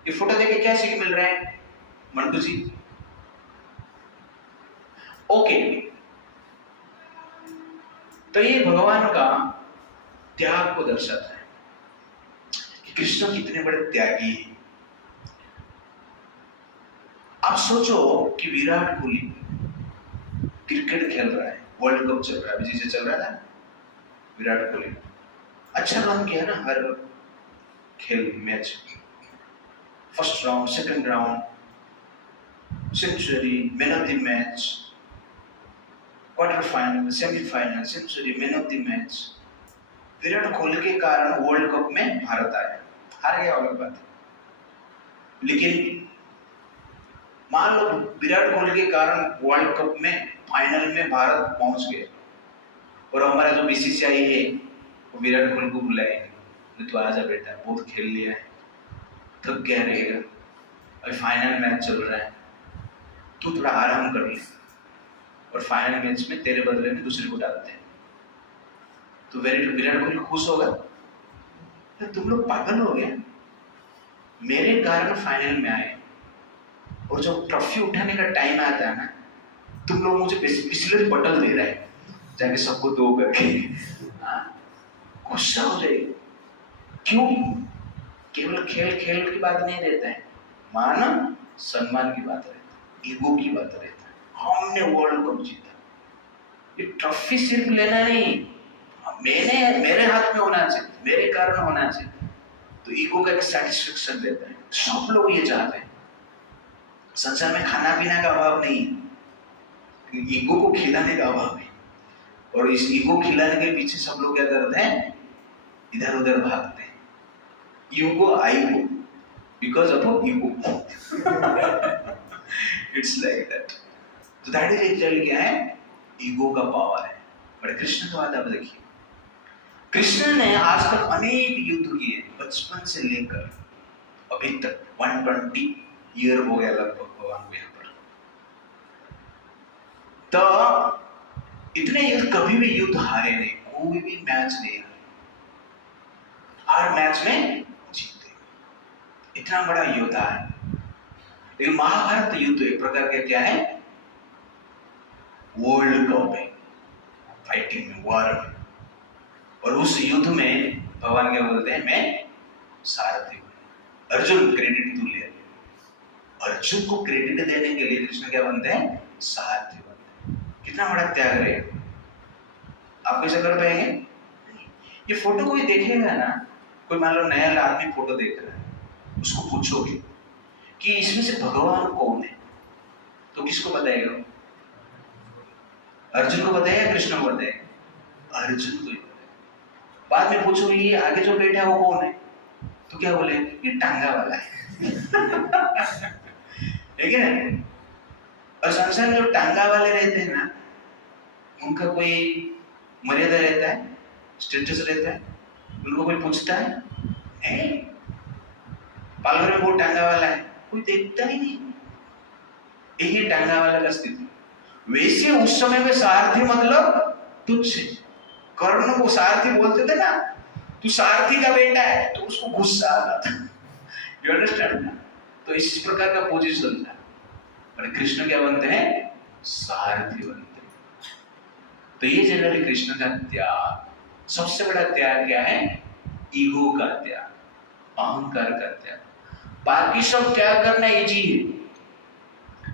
ये फोटो देख के क्या सीख मिल रहा है मंटू जी? ओके, तो ये भगवान का त्याग को दर्शाता है कि कृष्ण कितने बड़े त्यागी हैं। आप सोचो कि विराट कोहली क्रिकेट खेल रहा है, वर्ल्ड कप चल रहा है, अभी जैसे चल रहा था विराट कोहली अच्छा रन किया ना हर खेल match, first round, second round, century, man of the match, quarter final, semifinal, century, man of the match. Virat Kohli के कारण वर्ल्ड कप में भारत आया, हार गया अलग बात है, लेकिन मान लो विराट कोहली के कारण वर्ल्ड कप में फाइनल में भारत पहुंच गए और हमारा जो बीसीसीआई है वो विराट कोहली को बुलाए, तो आजा बेटा, बहुत खेल लिया है, थक गया रहेगा, अभी फाइनल मैच चल रहा है, तू थोड़ा आराम कर ले, और फाइनल मैच में तेरे बदले में दूसरे को डालते हैं। तो विराट कोहली खुश होगा? तो तुम लोग पागल हो गए, मेरे कारण फाइनल में आए और जब ट्रॉफी उठाने का टाइम आता है ना, तुम लोग मुझे पिछले बटल दे रहे हैं जाके सबको दो करके, गुस्सा हो जाएगा। क्यों? केवल खेल खेल की बात नहीं रहता है, मान सम्मान की बात रहता है, ईगो की बात रहता है। हमने वर्ल्ड कप जीता, ये ट्रॉफी सिर्फ लेना नहीं, मेरे हाथ में होना चाहिए, मेरे कारण होना चाहिए, तो ईगो का एक सेटिस्फेक्शन देता है। सब लोग ये चाहते हैं, संसार में खाना पीना का अभाव नहीं, ईगो को खिलाने का अभाव है, और इस ईगो खिलाने के पीछे सब लोग क्या करते हैं, इधर उधर भागते हैं। Ego iGo, because of ego, it's like that. तो दैट इज एक्चुअली क्या है, ईगो का पावर है। बड़े कृष्ण की बात आप देखिए, कृष्ण ने आज तक अनेक युद्ध किए, बचपन से लेकर अभी तक 120 ईयर हो गया लगभग भगवान को यहाँ पर। तो इतने युद्ध, कभी भी युद्ध हारे नहीं, कोई भी मैच नहीं हारे, हर मैच में जीते, इतना बड़ा योद्धा है। लेकिन महाभारत युद्ध एक प्रकार का क्या है, वर्ल्ड कप है, फाइटिंग में, वॉर में, और उस युद्ध में भगवान क्या बोलते हैं, मैं सारथी हूं। अर्जुन क्रेडिट तू ले, अर्जुन को क्रेडिट देने के लिए कृष्ण क्या बनते हैं, सारथी बनते हैं। कितना बड़ा त्याग है, आप कैसे कर पाएंगे? ये फोटो कोई देखेगा ना, कोई मान लो नया आदमी फोटो देख रहा है, उसको पूछोगे कि इसमें से भगवान कौन है, तो किसको बताएगा? अर्जुन को बताएगा, कृष्ण को बताएगा? अर्जुन को ही बताएगा। बाद में पूछोगे ये आगे जो बैठा है वो कौन है, तो क्या बोले, ये टांगा वाला है। ठीक है? और संसार में जो टांगा वाले रहते हैं ना, उनका कोई मर्यादा रहता है, स्टेटस रहता है, उनको कोई पूछता है नहीं। पालघर में वो टांगा वाला है, कोई देखता ही नहीं, यही टांगा वाला का स्थिति। वैसे उस समय में सारथी मतलब तुच्छ, कर्ण को सारथी बोलते थे ना, तू सारथी का बेटा है, तो उसको गुस्सा आता था। यू अंडरस्टैंड ना? तो इस प्रकार का पोजीशन था। पर कृष्ण क्या बनते हैं, सारथी बनते हैं। तो ये जनरली कृष्ण का त्याग, सबसे बड़ा त्याग क्या है, ईगो का त्याग, अहंकार का त्याग। बाकी सब त्याग करना इजी है,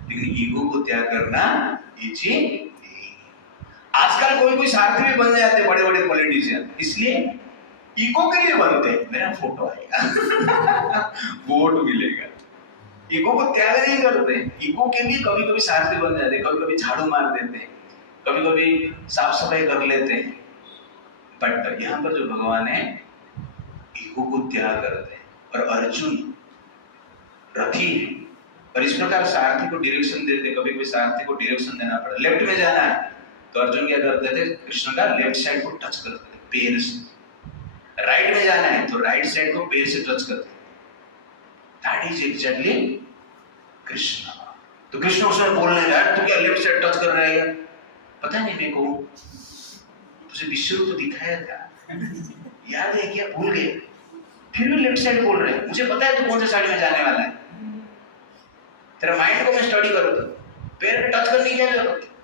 लेकिन ईगो को त्याग करना इजी नहीं। आजकल कोई कोई सारथी भी बन जाते हैं, बड़े बड़े पॉलिटिशियन, इसलिए ईगो के लिए बनते हैं, मेरा फोटो आएगा, वोट मिलेगा। ईगो को त्याग नहीं करते, ईगो के लिए कभी कभी सारथी बन जाते हैं, कभी कभी झाड़ू मार देते हैं, कभी कभी साफ सफाई कर लेते हैं। बट यहाँ पर जो भगवान है, ईगो को त्याग करते हैं। और अर्जुन रथी है, और इस प्रकार सारथी को डायरेक्शन देते। कभी कभी सारथी को डायरेक्शन देना पड़ा, लेफ्ट में जाना है तो अर्जुन क्या करते थे, कृष्ण का लेफ्ट साइड को टच करते थे पैर से। राइट में जाना है तो राइट साइड को पैर से टच करते। That is exactly Krishna. तो कृष्ण उसमें बोलने लगा, तू क्या लेफ्ट साइड टच कर रहा है? पता नहीं मेरे को, तुझे विश्व रूप दिखाया था, याद है क्या, भूल गए? फिर भी लेफ्ट साइड बोल रहे हैं, मुझे पता है तू कौन सी साइड में जाने वाला है। तेरा माइंड को मैं स्टडी करूँ तो पैर पे टच करने की क्या जरूरत है?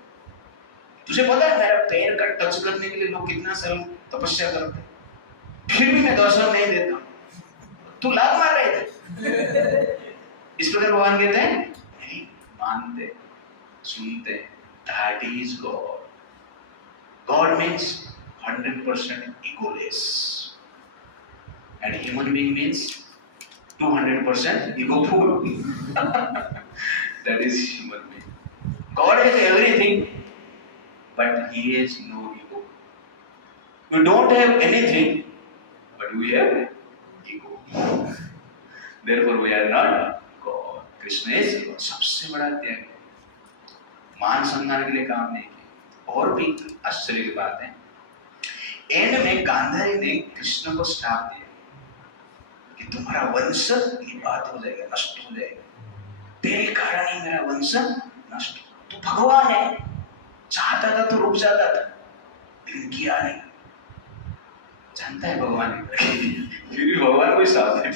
तुझे पता है मेरा पैर का टच करने के लिए लोग कितना साल तपस्या करते हैं, फिर भी मैं दर्शन नहीं देता, तू लात मार रहे थे। इस प्रकार भगवान कहते हैं नहीं मानते, सुनते, That is God. God means 100% egoless. And human being means 200% egoful. That is human being. God has everything, but He has no ego. We don't have anything, but we have ego. Therefore, we are not God. Krishna is God. सबसे बड़ा त्याग मान सम्मान के लिए काम नहीं किया। और भी आश्चर्य की बात है, एंड में गांधारी ने कृष्ण को श्राप दिया कि तुम्हारा वंश निपात हो जाएगा, नष्ट हो जाएगा, तेरे कारण ही मेरा वंश नष्ट। तू भगवान है, चाहता था तो रुक जाता था, लेकिन किया नहीं। जानता है भगवान फिर भी भगवान को श्राप दे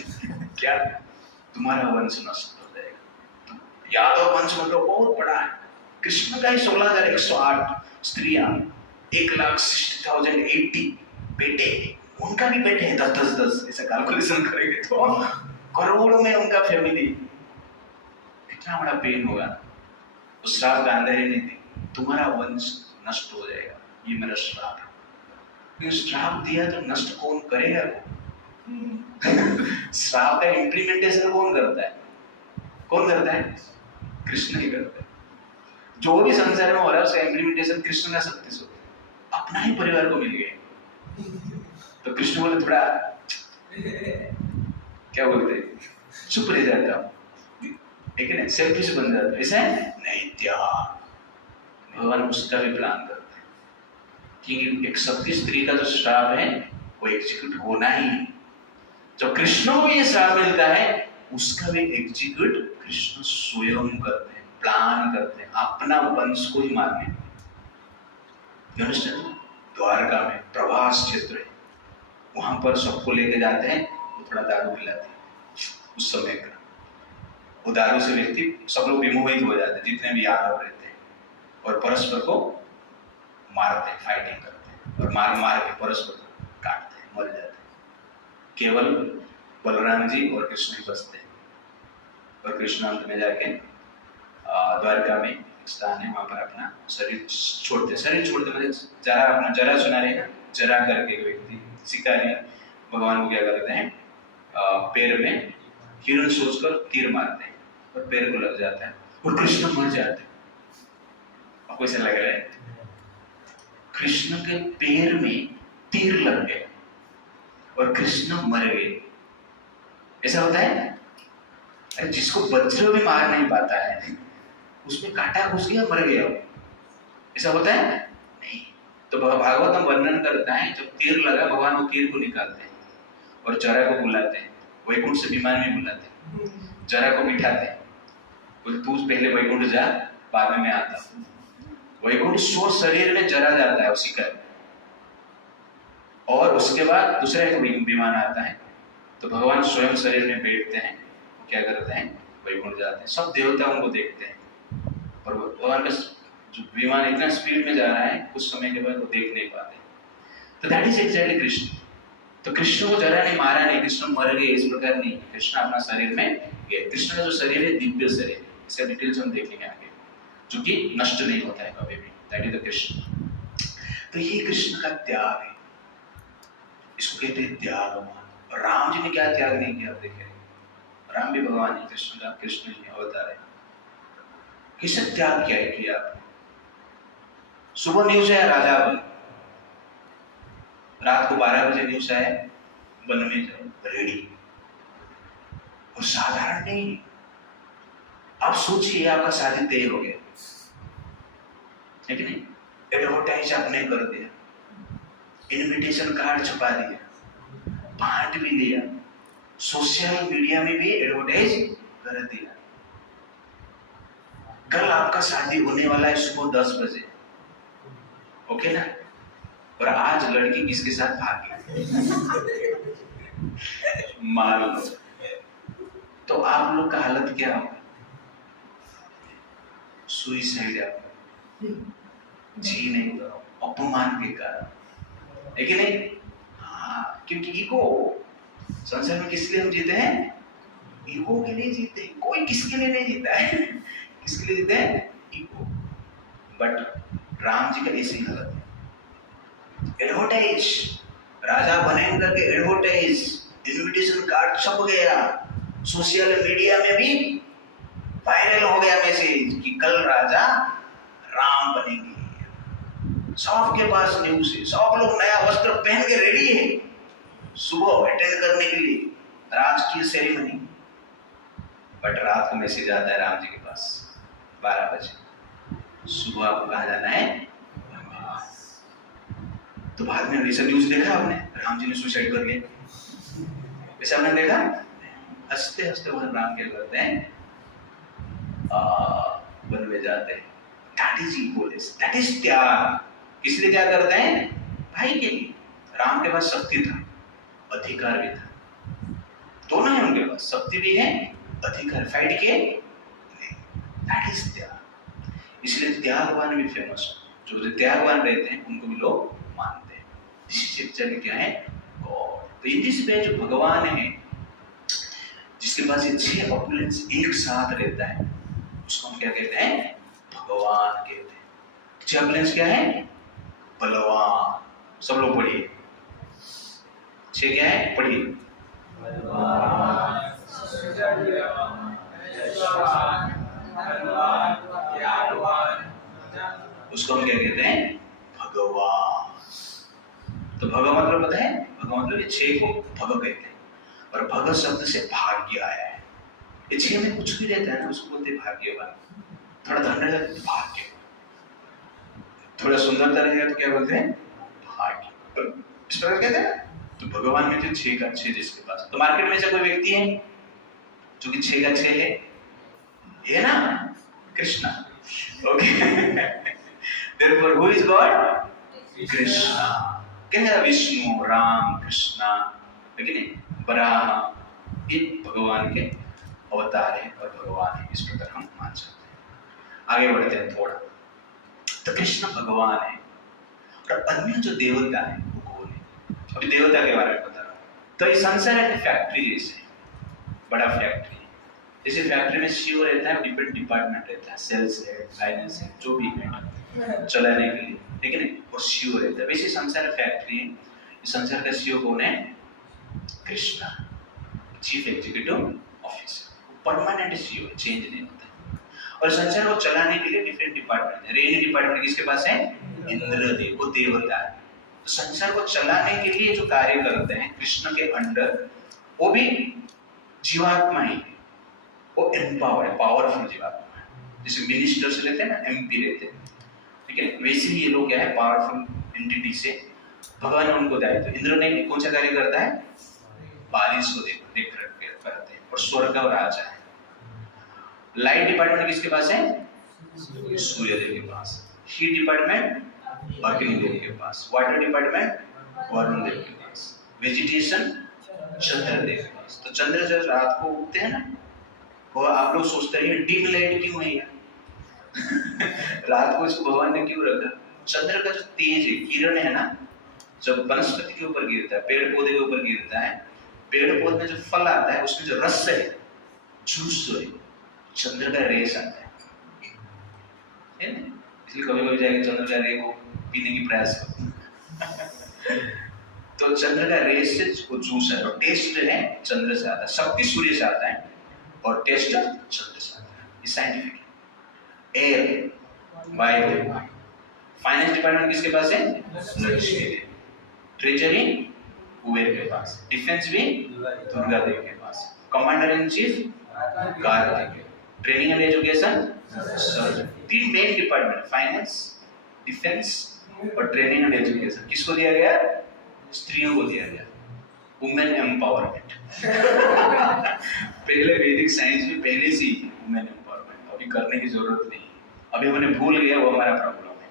क्या तुम्हारा वंश नष्ट हो जाएगा। तो यादव वंश मतलब बहुत बड़ा है। कृष्ण का ही 16,108 स्त्रियां, 1,60,080 बेटे, उनका भी बेटे हैं 10-10 ऐसा कैलकुलेशन करेंगे तो करोड़ों में उनका फैमिली। कितना बड़ा पेन होगा। तो श्राप गांधारी ने दी, तुम्हारा वंश नष्ट हो जाएगा, ये मेरा श्राप है। श्राप दिया तो नष्ट कौन करेगा? श्राप का इम्प्लीमेंटेशन कौन करता है? कौन करता है? कृष्ण ही करता है। जो भी संसार में हो रहा है उसका इम्प्लीमेंटेशन कृष्ण का शक्ति से अपना ही परिवार को मिल गया। तो कृष्ण बोले थोड़ा क्या बोलते चुप रह जाता है ना, सेल्फिश बन जाता है। ऐसा नहीं, त्याग। भगवान उसका भी प्लान करते हैं कि एक सती स्त्री का जो श्राप है वो एग्जीक्यूट होना ही है। जब कृष्ण को ये श्राप मिलता है उसका भी एग्जीक्यूट कृष्ण स्वयं करते हैं, प्लान करते हैं अपना वंश को ही मारने। द्वारका में प्रभास क्षेत्र है, वहां पर सबको लेके जाते हैं, वो थोड़ा दारू पिलाते हैं। उस समय का वो दारू से व्यक्ति सब लोग विमोहित हो जाते हैं, जितने भी यादव रहते हैं, और परस्पर को मारते हैं, फाइटिंग करते हैं, और मार के परस्पर काटते हैं, मर जाते हैं। केवल बलराम जी और कृष्ण ही बचते हैं। और कृष्ण अंत में जाके द्वारका में स्थान है, वहां पर अपना शरीर छोड़ते मतलब जरा सुना रहेगा, जरा करके व्यक्ति शिकारी भगवान को क्या करते हैं, पैर में हिरण सोचकर तीर मारते हैं और पैर को लग जाता है और कृष्ण मर जाते हैं। आपको ऐसा लग रहा है? कृष्ण के पैर में तीर लग गया और कृष्ण मर गए। ऐसा होता है? अरे जिसको वज्र भी मार नहीं पाता है उसमें कांटा घुस गया, मर गया। ऐसा होता है? नहीं। तो भागवतम वर्णन करता है जब तीर लगा भगवान वो तीर को निकालते हैं और जरा को बुलाते हैं, वैकुंठ से विमान में बुलाते हैं, जरा को बिठाते हैं, बोले तू पहले वैकुंठ जा, बाद में मैं आता हूँ। वैकुंठ स्व शरीर में जरा जाता है उसी का, और उसके बाद दूसरा एक विमान आता है तो भगवान स्वयं शरीर में बैठते हैं, क्या करते हैं, वैकुंठ जाते हैं। सब देवता उनको देखते हैं और भगवान का जो विमान इतना स्पीड में जा रहा है कुछ समय के बाद वो देख नहीं पाते। तो दैट इज एग्जैक्टली कृष्ण। तो कृष्ण को जरा नहीं मारा नहीं, कृष्ण मर गए इस प्रकार नहीं, कृष्ण अपना शरीर में गए। कृष्ण का जो शरीर है दिव्य शरीर है, इसका डिटेल्स हम देखेंगे आगे, जो कि नष्ट नहीं होता है कभी भी। That is the Krishna. तो ये कृष्ण का त्याग है, इसको कहते हैं त्याग। और राम जी ने क्या त्याग नहीं किया? देखे राम भी भगवान है, कृष्ण ही अवतार है। किसने त्याग किया? सुबह न्यूज आया राजा बन, रात को 12 बजे न्यूज आया वन में जाओ रेडी। और साधारण नहीं, आप सोचिए आपका शादी तय हो गया, है कि नहीं? एडवर्टाइज आपने कर दिया, इनविटेशन कार्ड छपा दिया, बांट भी दिया, सोशल मीडिया में भी एडवर्टाइज कर दिया। कल आपका शादी होने वाला है सुबह 10 बजे, ओके ना? और आज लड़की किसके साथ भागी मान लो, तो आप लोग का हालत क्या होगा? सुइसाइड आपका, जी नहीं करो अपमान के कारण, है कि नहीं? हाँ, क्योंकि ईगो। संसार में किस लिए हम जीते हैं? ईगो के लिए जीते हैं। कोई किसके लिए नहीं जीता है। किसके लिए जीते हैं? ईगो। बट राम जी का ऐसी हालत है। एडवर्टाइज, राजा बनेंगे करके एडवर्टाइज, इन्विटेशन कार्ड छप गया, सोशल मीडिया में भी वायरल हो गया मैसेज कि कल राजा राम बनेंगे। सबके पास न्यूज है, सब लोग नया वस्त्र पहन के रेडी है सुबह अटेंड करने के लिए राजकीय सेरेमनी। बट रात को मैसेज आता है राम जी के पास 12 बजे, सुबह आपको कहा जाना है। तो बाद में वैसा न्यूज देखा आपने, राम जी ने सुसाइड कर लिया, वैसा आपने देखा? हंसते हंसते वहां राम क्या करते हैं, वन में जाते हैं। That is equality, that is त्याग। किस लिए त्याग करते हैं? भाई के लिए। राम के पास शक्ति था, अधिकार भी था, दोनों है उनके पास, शक्ति भी है, अधिकार, फाइट के नहीं। दैट इज त्याग। इसलिए त्यागवान भी फेमस, जो त्यागवान रहते हैं उनको भी लोग मानते हैं। शिक्षा क्या है? गॉड। तो इन दिस पे जो भगवान है, जिसके पास ये 6 ऑपुलेंस एक साथ रहता है, उसको हम क्या कहते हैं? भगवान कहते हैं। 6 ऑपुलेंस क्या है? बलवान। सब लोग पढ़िए, 6 क्या है? पढ़िए। उसको हम क्या कहते हैं? भगवान। तो भग मतलब पता है? भग मतलब ये 6 को भग कहते हैं, और भग शब्द से भाग्य आया है। ये 6 में कुछ भी रहता है ना, उसको बोलते हैं भाग्यवान। थोड़ा धन रहेगा तो भाग्य, थोड़ा सुंदरता रहेगा तो क्या बोलते हैं? भाग्य। इस प्रकार कहते हैं। तो भगवान में जो 6 का 6 जिसके पास, तो मार्केट में से कोई व्यक्ति है जो कि 6 का 6 है, ये ना Krishna. Okay, therefore who is God? Krishna. क्या? विष्णु, राम, कृष्णा, लेकिन बराह, ये भगवान के अवतार है और भगवान है, इस प्रकार हम मान सकते हैं। आगे बढ़ते हैं थोड़ा। तो कृष्ण भगवान है, और अन्य जो देवता है वो कौन है? अभी देवता के बारे में बता रहा हूँ। तो ये संसार एक फैक्ट्री जैसे, बड़ा फैक्ट्री। जैसे फैक्ट्री में सीईओ रहता है, डिफरेंट डिपार्टमेंट रहता है, सेल्स है, फाइनेंस है, जो भी है चलाने के लिए, ठीक है ना, और सीईओ रहता है। वैसे संसार फैक्ट्री है। संसार का सीईओ कौन है? Krishna, chief executive officer, permanent CEO, change नहीं होता। और संसार को चलाने के लिए डिफरेंट डिपार्टमेंट है। रेनी डिपार्टमेंट किसके पास है? इंद्रदेव, वो देवता है। तो संसार को चलाने के लिए जो कार्य करते हैं कृष्ण के अंडर, वो भी जीवात्मा ही है, वो एम्पावर्ड है, पावरफुल जीवात्मा है। जैसे मिनिस्टर्स रहते हैं ना, एमपी रहते हैं, ठीक है, वैसे ही ये लोग क्या है? पावरफुल एंटिटी से भगवान ने उनको दायित्व। इंद्र ने कौन सा कार्य करता है? बारिश को देख करते हैं, और स्वर्ग का राजा है। लाइट डिपार्टमेंट किसके पास है? सूर्य देव के पास। हीट डिपार्टमेंट अग्निदेव के पास। वाटर डिपार्टमेंट वरुण देव के पास। वेजिटेशन चंद्रदेव के पास। तो चंद्र जब रात को उगते हैं ना, वो आप लोग सोचते हैं डिम लाइट क्यों है यार? रात को इसको भगवान ने क्यों रखा? चंद्र का जो तेज है, किरण है ना, जब वनस्पति के ऊपर गिरता है, पेड़ पौधे के ऊपर गिरता है, पेड़ पौधे में जो फल आता है उसमें जो रस है, जूस जो है, चंद्र का रेस आता है ना? इसलिए कभी कभी जाके चंद्र का रे को पीने की प्रयास करते। तो चंद्र का रेस से वो जूस है, और टेस्ट है चंद्र से आता है, शक्ति सूर्य से आता है, और टेस्ट चंद्र से आता है। ये साइंटिफिक। एयर, वायु, फाइनेंस डिपार्टमेंट किसके पास है? लक्ष्मी देवी। ट्रेजरी कुबेर के पास। डिफेंस भी दुर्गा देवी के पास। Commander in chief Kartik. Training and education सर्जन। 3 मेन डिपार्टमेंट, फाइनेंस, डिफेंस और ट्रेनिंग एंड एजुकेशन। किसको दिया गया? स्त्रियों को दिया गया। Women empowerment. पहले वैदिक साइंस में पहले से ही वुमेन एम्पावरमेंट, अभी करने की जरूरत नहीं। अभी हमने भूल गया, वो हमारा प्रॉब्लम है।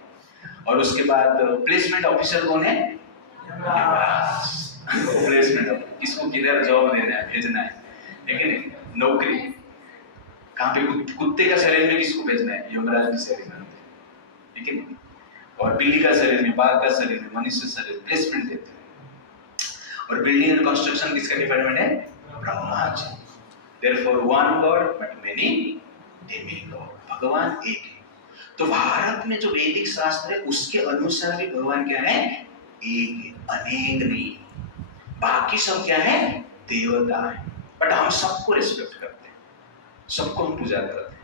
और उसके बाद प्लेसमेंट ऑफिसर कौन है? प्लेसमेंट, किसको किधर जॉब देना है, भेजना है, ठीक है ना? नौकरी कहाँ पे? कुत्ते का शरीर में किसको भेजना है? यमराज के शरीर में, ठीक है? और बिल्ली का शरीर में, बाघ का शरीर में, मनुष्य शरीर, प्लेसमेंट देते हैं। और बिल्डिंग एंड कंस्ट्रक्शन किसका डिपार्टमेंट है? Brahma ji. Therefore one God but many demigod। भगवान एक है। तो भारत में जो वैदिक शास्त्र है उसके अनुसार भी भगवान क्या है, एक है, अनेक नहीं। बाकी सब क्या है, देवता है। बट हम सबको रिस्पेक्ट करते हैं, सबको हम पूजा करते हैं।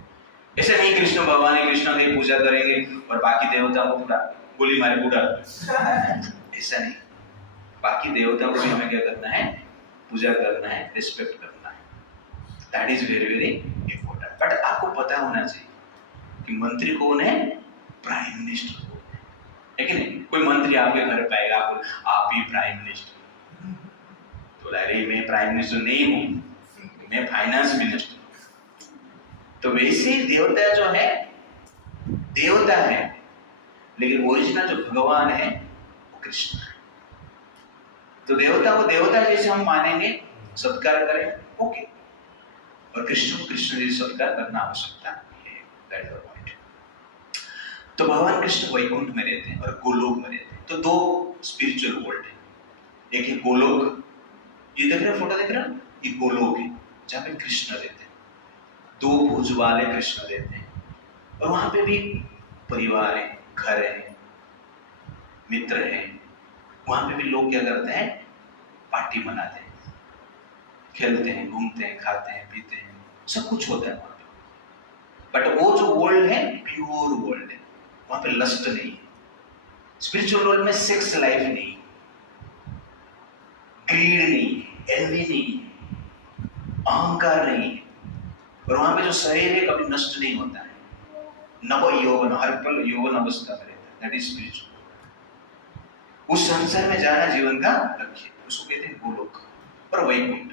ऐसा नहीं कृष्ण भगवान है, कृष्ण की पूजा करेंगे और बाकी देवताओं को पूरा गोली मारे पूरा ऐसा नहीं। बाकी देवताओं को भी हमें क्या करना है, पूजा करना है, रिस्पेक्ट करना है। That is very very important. But आपको पता होना चाहिए कि मंत्री कौन है, प्राइम मिनिस्टर कौन है कि नहीं। कोई मंत्री आपके घर पे आएगा, आप ही प्राइम मिनिस्टर, तो अरे मैं प्राइम मिनिस्टर नहीं हूं, मैं फाइनेंस मिनिस्टर। तो वैसे देवता जो है देवता है, लेकिन ओरिजिनल जो भगवान है वो कृष्ण है। तो देवता को देवता जैसे हम मानेंगे, सत्कार करें, ओके, और कृष्ण को कृष्ण जैसे सत्कार करना आवश्यकता है। That is the point. तो भगवान कृष्ण वैकुंठ में रहते हैं और गोलोक में रहते हैं। तो दो स्पिरिचुअल वर्ल्ड है, एक है गोलोक, ये देख रहे हो, फोटो देख रहे हो, ये गोलोक है जहाँ पे कृष्ण रहते हैं, दो भुज वाले कृष्ण रहते हैं। और वहां पे भी परिवार है, घर है, मित्र है। वहां पे भी लोग क्या करते हैं, पार्टी मनाते हैं, खेलते हैं, घूमते हैं, खाते हैं, पीते हैं, सब कुछ होता है वहां पे। बट वो जो वर्ल्ड है प्योर वर्ल्ड है, वहां पे लस्ट नहीं है। स्पिरिचुअल वर्ल्ड में सेक्स लाइफ नहीं, ग्रीड नहीं, एनवी नहीं, अहंकार नहीं। और वहां पे जो शरीर है कभी नष्ट नहीं होता है, नव यौवन, हर पल यौवन अवस्था में रहता है। That is spiritual. उस संसार में जाना जीवन का लक्ष्य, उसको कहते हैं गोलोक और वैकुंठ।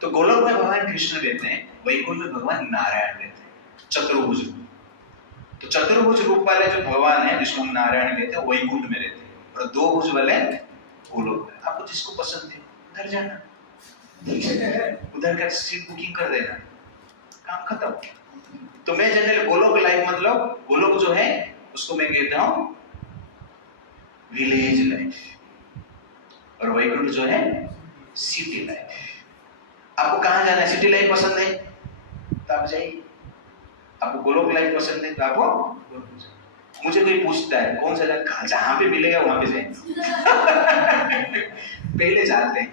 तो गोलोक में भगवान कृष्ण रहते हैं, वैकुंठ में भगवान नारायण रहते हैं, चतुर्भुज रूप। तो चतुर्भुज रूप वाले जो भगवान है, जिसको हम नारायण कहते हैं, वैकुंठ में रहते हैं, और दो भुज वाले गोलोक में। आपको जिसको पसंद है उधर जाना, उधर का सीट बुकिंग कर देना, काम खत्म। तो मैं जनरली गोलोक लाइफ, मतलब गोलोक जो है उसको मैं कहता हूं विलेज लाइफ, और वैकुंठ जो है सिटी लाइफ। आपको कहां जाना है, सिटी लाइफ पसंद है तो आप जाइए, आपको गोलोक लाइफ पसंद है तो आपको। मुझे कोई पूछता है कौन सा जगह, जहां पे मिलेगा वहां पे जाएंगे पहले जाते हैं,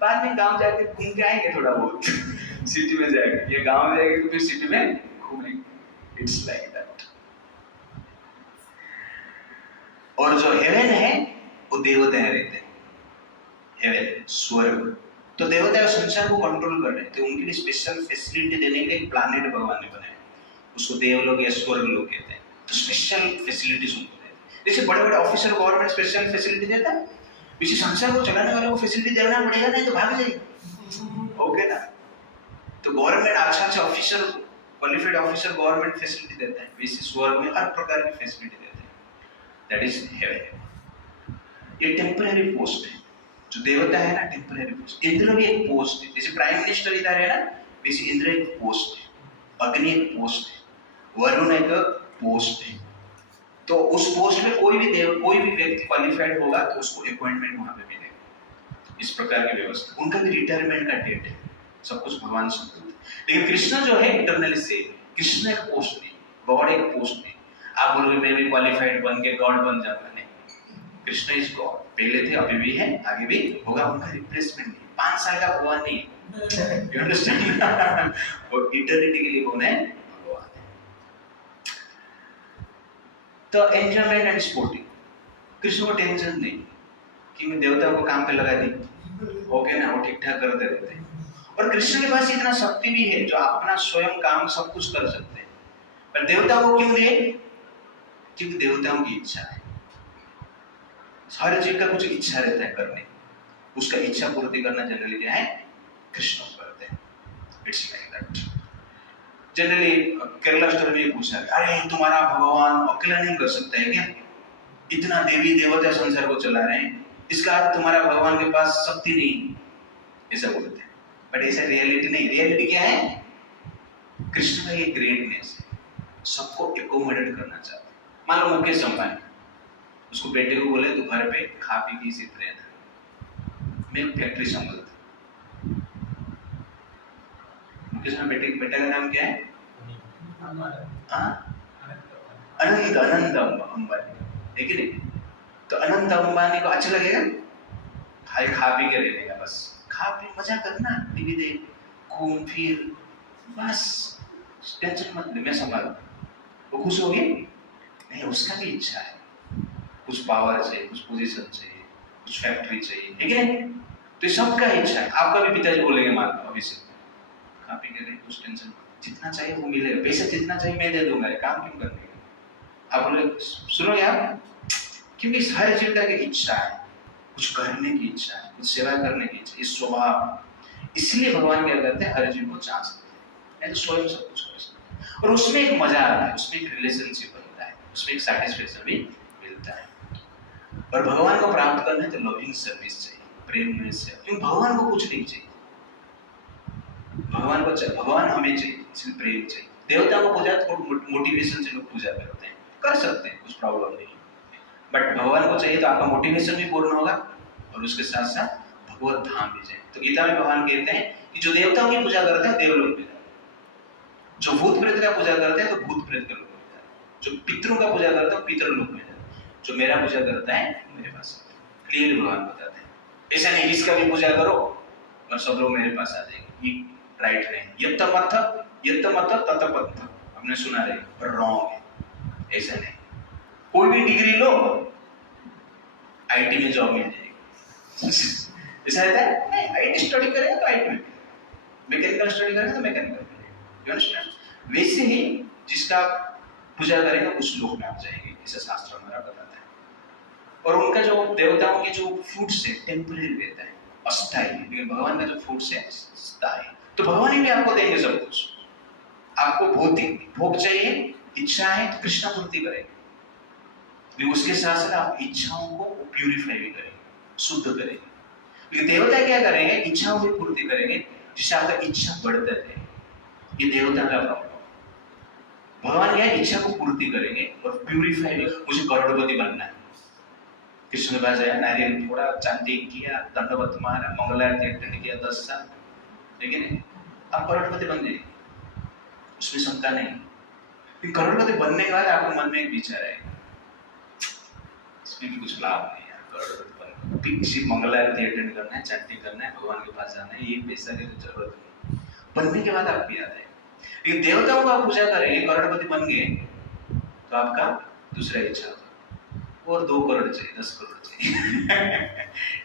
बाद में गांव जाके घूम के आएंगे थोड़ा बहुत सिटी में जाएंगे, ये गांव में जाएंगे तो फिर सिटी में घूमेंगे। It's like that. और जो हेवन है वो देवता रहते हैं, हेवन स्वर्ग। तो देवता संसार को कंट्रोल कर रहे थे, उनके लिए स्पेशल फैसिलिटी देने के लिए एक प्लैनेट भगवान ने बनाया, उसको देवलोक या स्वर्ग लोग कहते हैं। तो स्पेशल फैसिलिटीज उनको देते हैं। जैसे बड़े बड़े ऑफिसर गवर्नमेंट स्पेशल फैसिलिटी देता है, इसी संसार को चलाने वाले को फैसिलिटी देना पड़ेगा, नहीं तो भाग जाएगी। ओके ना। तो गवर्नमेंट अच्छा officer, qualified officer government facility देता है, वैसे स्वर्ग में हर प्रकार की फैसिलिटी देते हैं। That is heaven. ये टेम्पररी पोस्ट है, जो देवता है ना, टेम्पररी पोस्ट। इंद्र भी एक पोस्ट है, जैसे प्राइम मिनिस्टर इधर है ना, वैसे इंद्र एक पोस्ट है, अग्नि एक पोस्ट है, वरुण एक पोस्ट है। तो उस पोस्ट में कोई भी व्यक्ति क्वालिफाइड होगा तो उसको अपॉइंटमेंट वहां पे मिलेगा। इस प्रकार की व्यवस्था। उनका भी रिटायरमेंट का डेट है, सब कुछ भगवान संतुष्ट है। लेकिन कृष्ण जो है इंटरनली से, कृष्ण एक पोस्ट नहीं, गॉड एक पोस्ट नहीं। आप बोलोगे मैं भी क्वालिफाइड बन के गॉड बन जाऊंगा, नहीं। कृष्ण इज गॉड, पहले थे, अभी भी है, आगे भी होगा। उनका रिप्लेसमेंट नहीं, 5 साल का भगवान नहीं है। You understand? और इटर्निटी के लिए कौन है? भगवान है। तो एंजॉयमेंट एंड स्पोर्टिंग, कृष्ण को टेंशन नहीं कि मैं देवताओं को काम पे लगा दी, ओके ना, वो ठीक ठाक करते रहते हैं। और कृष्ण के पास इतना शक्ति भी है जो अपना स्वयं काम सब कुछ कर सकते हैं। पर देवताओं को क्यों दे? क्योंकि देवताओं की इच्छा है, हर जीव का कुछ इच्छा रहता है करने, उसका इच्छा पूर्ति करना जनरली क्या है, कृष्ण करते हैं। It's like that. Generally Kerala story में पूछा, अरे तुम्हारा भगवान अकेला नहीं कर सकता है क्या? इतना देवी देवता संसार को चला रहे हैं, इसका तुम्हारा भगवान के पास शक्ति नहीं, ऐसा बोलते हैं। बट ऐसा रियलिटी नहीं। रियलिटी क्या है? कृष्ण का ये ग्रेटनेस है, सबको एकोमोडेट करना चाहते हैं। मान लो मुकेश अंबानी, उसको बेटे को बोले तो घर पे खा पी के सिर्फ रहना, मैं फैक्ट्री संभालता। मुकेश में बेटे का नाम क्या है? अनंत अनंत अंबानी, है कि नहीं? तो अनंत अंबानी को अच्छा लगेगा? खाली खा पी के रहने का, बस खा पी मजा करना, टीवी देख, घूम फिर, बस टेंशन मत ले, मैं संभालू। वो खुश होगी? नहीं, उसका भी इच्छा है, कुछ पावर चाहिए, कुछ पोजीशन चाहिए, कुछ फैक्ट्री चाहिए, है कि नहीं? तो सबका इच्छा है। आपका भी पिताजी बोलेंगे मान लो अभी से, खा पी के रहे, कुछ टेंशन, जितना चाहिए वो मिलेगा, पैसा जितना चाहिए मैं दे दूंगा, ये काम क्यों करने का? आप बोले सुनोगे आप? क्योंकि हर जीव की इच्छा है, कुछ करने की इच्छा है, कुछ सेवा करने की इच्छा, इस स्वभाव, इसलिए भगवान क्या करते हैं, हर जीव को चांस देते हैं, तो स्वयं सब कुछ कर सकते हैं। और उसमें एक मजा आता है, उसमें एक रिलेशनशिप बनता है, उसमें एक सैटिस्फैक्शन भी मिलता है। और भगवान को प्राप्त करना है तो लविंग सर्विस चाहिए, प्रेम में से, क्योंकि भगवान को कुछ नहीं चाहिए, भगवान को चाहिए, भगवान हमें चाहिए, इसलिए प्रेम चाहिए। देवता को पूजा तो मोटिवेशन से लोग पूजा करते हैं, कर सकते हैं, कुछ प्रॉब्लम नहीं, बट भगवान को चाहिए तो आपका मोटिवेशन भी पूर्ण होगा और उसके साथ साथ भगवत धाम भी जाए। तो गीता में भगवान कहते हैं कि जो देवताओं की पूजा करता है देवलोक में जाता है, जो भूत प्रेत का पूजा करता है तो भूत प्रेत के लोक में जाता है, जो पितरों का पूजा करता है पितृलोक में जाता है, जो मेरा पूजा करता है मेरे पास। क्लियर भगवान बताते हैं, ऐसा नहीं इसका भी पूजा करो और सब लोग मेरे पास आ जाएंगे, ये राइट नहीं। यत्त मत तत पथ, हमने सुना रहे, पर रॉन्ग है, ऐसा नहीं। कोई भी डिग्री लो, आईटी में जॉब मिल जाएगी, ऐसा रहता है? नहीं, आईटी स्टडी करेगा तो आईटी में, मैकेनिकल स्टडी करेगा तो मैकेनिकल में, यू अंडरस्टैंड? वैसे ही जिसका पूजा करेगा उस लोक में आप जाएंगे, ऐसा शास्त्र हमारा बताता है। और उनका जो देवताओं के जो फूड्स है टेम्परेरी रहता है, अस्थायी, लेकिन भगवान का जो फूड्स है स्थायी। तो भगवान ही भी आपको देंगे सब कुछ। आपको भौतिक भोग चाहिए, इच्छा है तो कृष्ण पूर्ति करेंगे, लेकिन उसके साथ साथ आप इच्छाओं को प्यूरिफाई भी करेंगे, शुद्ध करेंगे। लेकिन देवता क्या करेंगे? इच्छाओं की पूर्ति करेंगे, जिससे आपका इच्छा बढ़ता है। ये देवता का प्रॉब्लम। भगवान क्या है? इच्छा को पूर्ति करेंगे और प्यूरिफाई भी। मुझे करोड़पति बनना है, कृष्ण के पास आया, नारियल थोड़ा, चांदी किया, दंडवत मारा, मंगलारती अटेंड किया 10 साल, लेकिन आप करोड़पति बन जाएंगे, उसमें शंका नहीं। करोड़पति बनने के बाद आपके मन में एक विचार आएगा, इसमें भी कुछ लाभ नहीं है, करोड़पति किसी मंगलारती अटेंड करना है, चांदी करना है, भगवान के पास जाना है, ये पैसा की जरूरत नहीं। बनने के बाद आपको याद आएगा। लेकिन देवताओं को आप पूजा करेंगे, करोड़पति बन गए, तो आपका दूसरा इच्छा होगा और 2 करोड़ चाहिए, 10 करोड़ चाहिए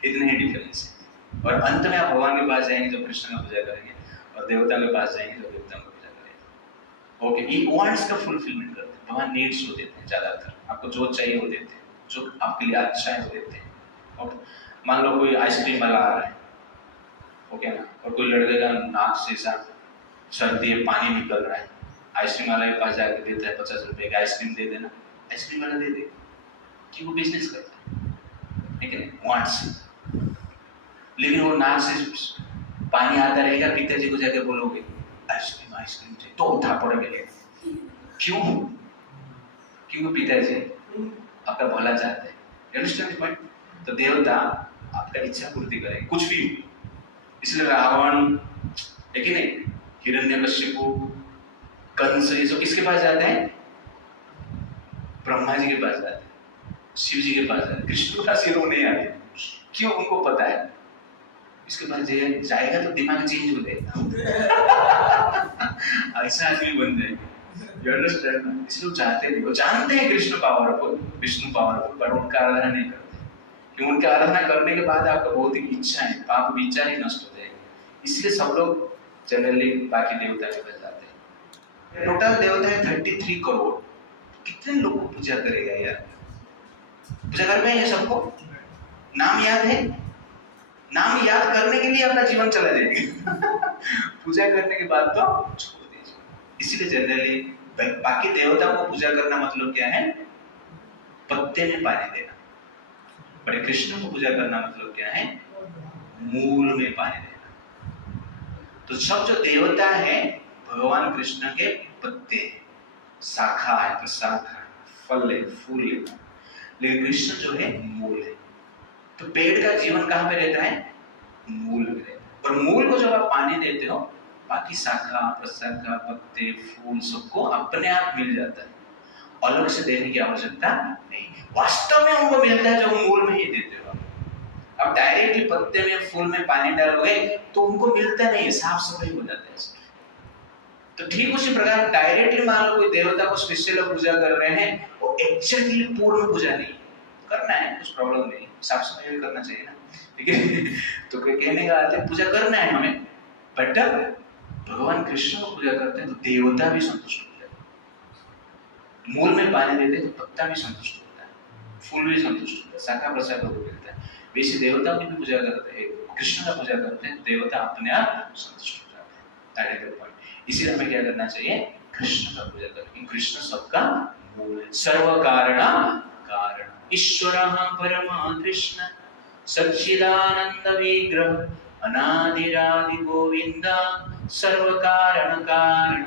इतने ही डिफरेंस है। और अंत में आप भगवान के पास जाएंगे तो कृष्ण का पूजा करेंगे, और देवता के पास जाएंगे तो देवताओं का पूजा करेंगे। ओके, ये वांट्स का फुलफिलमेंट करते हैं भगवान, नीड्स को देते हैं ज्यादातर, आपको जो चाहिए वो देते हैं, जो आपके लिए अच्छा है वो देते हैं। और मान लो कोई आइसक्रीम वाला आ रहा है, ओके ना, और कोई लड़के का नाक से सर्दी है, पानी निकल रहा है, आइसक्रीम वाला के पास जाकर देता है 50 रुपए का आइसक्रीम दे देना, आइसक्रीम वाला दे दे, कि वो बिजनेस करता है, ठीक है, वांट्स। लेकिन वो नाक से पानी आता रहेगा, पिताजी को जाके बोलोगे आइसक्रीम आइसक्रीम चाहिए तो थापड़ मिलेगा। क्यों? क्योंकि पिताजी आपका भला चाहते हैं, अंडरस्टैंड पॉइंट? तो देवता आपका इच्छा पूर्ति करेंगे, कुछ भी। इसलिए रावण, लेकिन हिरण्यकशिपु, कंस, ये सब किसके पास जाते हैं? ब्रह्मा जी के पास जाते हैं, शिव जी के पास जाते हैं, कृष्ण का सिर नहीं आते। क्यों? उनको पता है इसके पास जाएगा तो दिमाग चेंज हो जाएगा ऐसा आदमी बन जाएगा, यू अंडरस्टैंड? इसलिए चाहते नहीं, वो जानते हैं कृष्ण पावरफुल, विष्णु पावरफुल, पर उनका आराधना नहीं करते। क्यों? उनका आराधना करने के बाद आपका भौतिक इच्छा है, पाप विचार ही नष्ट हो जाएगा। इसलिए सब लोग जनरली बाकी देवता के पास जाते हैं। टोटल देवता है 33 करोड़। कितने लोग को पूजा करेगा यार? पूजा कर पाएंगे सबको? नाम याद है? नाम याद करने के लिए आपका जीवन चला जाएगा पूजा करने के बाद तो छोड़ दीजिए। इसलिए जनरली बाकी देवताओं को पूजा करना मतलब क्या है? पत्ते में पानी देना। पर कृष्ण को पूजा करना मतलब क्या है? मूल में पानी देना। तो सब जो देवता है भगवान कृष्ण के पत्ते, शाखा है, प्रसाद है, फल है, फूल है, लेकिन कृष्ण जो है मूल है। तो पेड़ का जीवन कहाँ पे रहता है? मूल में रहता है। और मूल को जब आप पानी देते हो, बाकी शाखा, प्रशाखा, पत्ते, फूल सबको अपने आप मिल जाता है। अलग से देने की आवश्यकता नहीं। वास्तव में उनको मिलता है जो मूल में ही देते हो। अब डायरेक्टली पत्ते में फूल में पानी डालोगे तो उनको मिलता नहीं है, साफ सफाई हो जाता है। तो ठीक उसी प्रकार डायरेक्टली मान लो कोई देवता को स्पेशल पूजा कर रहे हैं, वो एक्जेक्टली पूर्ण पूजा नहीं करना है, कुछ प्रॉब्लम नहीं, साफ सफाई भी करना चाहिए ना, ठीक है। तो कहने का अर्थ है पूजा करना है हमें, बट भगवान कृष्ण को पूजा करते हैं तो देवता भी संतुष्ट होते हैं। मूल में पानी देते तो पत्ता भी संतुष्ट होता है, फूल भी संतुष्ट होता है, शाखा प्रशाखा को मिलता है। वैसे देवता की भी पूजा करते हैं, कृष्ण का पूजा करते हैं, देवता अपने आप संतुष्ट हो जाते हैं। इसीलिए हमें क्या करना चाहिए, कृष्ण का पूजा करना। कृष्ण सबका मूल है, सर्व कारण कारण, ईश्वरः परमः कृष्ण सच्चिदानंद विग्रह अनादिरादि गोविंद सर्व कारण कारण।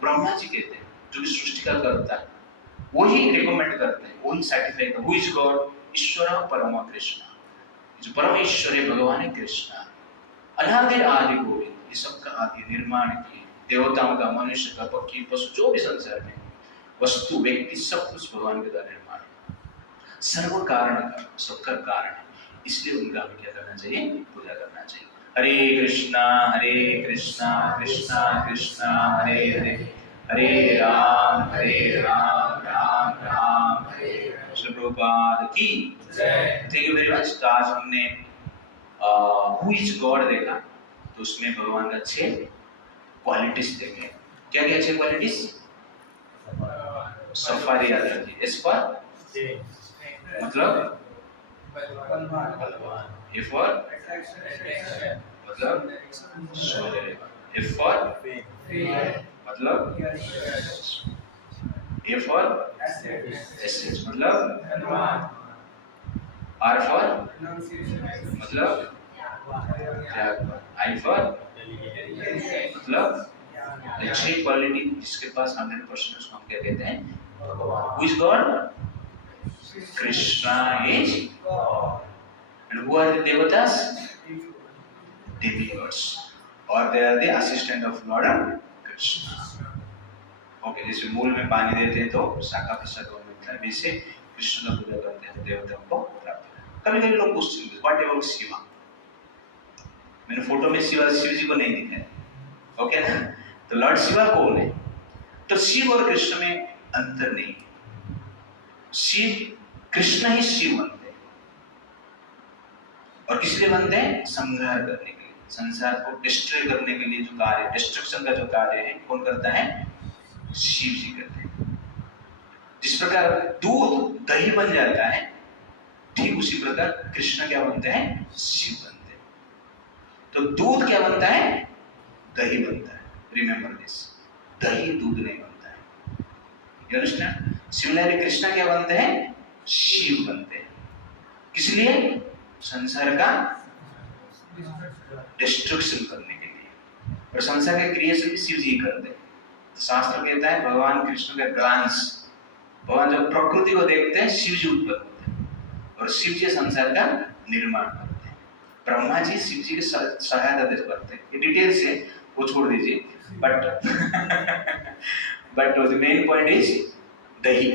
ब्रह्मा जी कहते हैं जो भी सृष्टि का करता है वही रिकमेंड करते हैं, वही सर्टिफाई करते हैं, हु इज गॉड, ईश्वर परम कृष्ण, जो परम ईश्वर है भगवान है कृष्ण। अनादि आदि गोविंद, ये सबका आदि निर्माण किए, देवताओं का, मनुष्य का, पक्षी पशु जो भी संसार में वस्तु व्यक्ति सब कुछ भगवान के द्वारा निर्माण है। सर्व कारण का, सबका कारण है, इसलिए उनका हमें क्या करना चाहिए, पूजा करना चाहिए। हरे कृष्णा कृष्णा कृष्णा हरे हरे, हरे राम राम राम हरे हरे। प्रभुपाद की जय। Thank you very much. तो आज हमने हु इज गॉड देखा, तो उसमें भगवान का 6 क्वालिटीज देखे। क्या क्या 6 क्वालिटीज? सफारी याद रखिए, एस फॉर मतलब बलवान, ए फॉर मतलब शौर्य, ए फॉर मतलब ए फॉर एसेंस मतलब आर फॉर मतलब त्याग, आई फॉर मतलब अच्छी क्वालिटी जिसके पास 100% उसको हम क्या कहते हैं, भगवान। Who is God? Krishna is God. And who are the devatas? Demigods. Or they are the assistant of Lord Krishna. Okay, जैसे मूल में पानी देते हैं तो शाखा प्रशाखा मिलता है, वैसे कृष्ण का पूजा करते हैं देवताओं को प्राप्त है। कभी कभी लोग क्वेश्चन करते हैं, व्हाट अबाउट शिवा? मैंने फोटो में शिव जी को नहीं दिखाया, ओके ना? तो लॉर्ड शिवा कौन है? तो शिव और कृष्ण में अंतर नहीं है। शिव, कृष्ण ही शिव बनते हैं, और किस लिए बनते हैं? संहार करने के लिए, संसार को डिस्ट्रॉय करने के लिए जो कार्य, डिस्ट्रक्शन का जो कार्य है कौन करता है? शिव जी करते हैं। जिस प्रकार दूध दही बन जाता है, ठीक उसी प्रकार कृष्ण क्या बनते हैं? शिव बनते हैं। तो दूध क्या बनता है? दही बनता है। रिमेंबर दिस, दही दूध नहीं बनता है। You understand? सिमिलरली कृष्ण क्या बनते हैं? शिव बनते हैं। किस लिए? संसार का डिस्ट्रक्शन करने के लिए, और संसार के क्रिएशन भी शिव जी करते हैं। तो शास्त्र कहता है भगवान कृष्ण का ग्लांस, भगवान जब प्रकृति को देखते हैं शिव जी उत्पन्न होते हैं, और शिव जी संसार का निर्माण करते हैं। ब्रह्मा जी शिव जी की सहायता दे करते हैं। ये डिटेल से वो छोड़ दीजिए, but the main point is दही,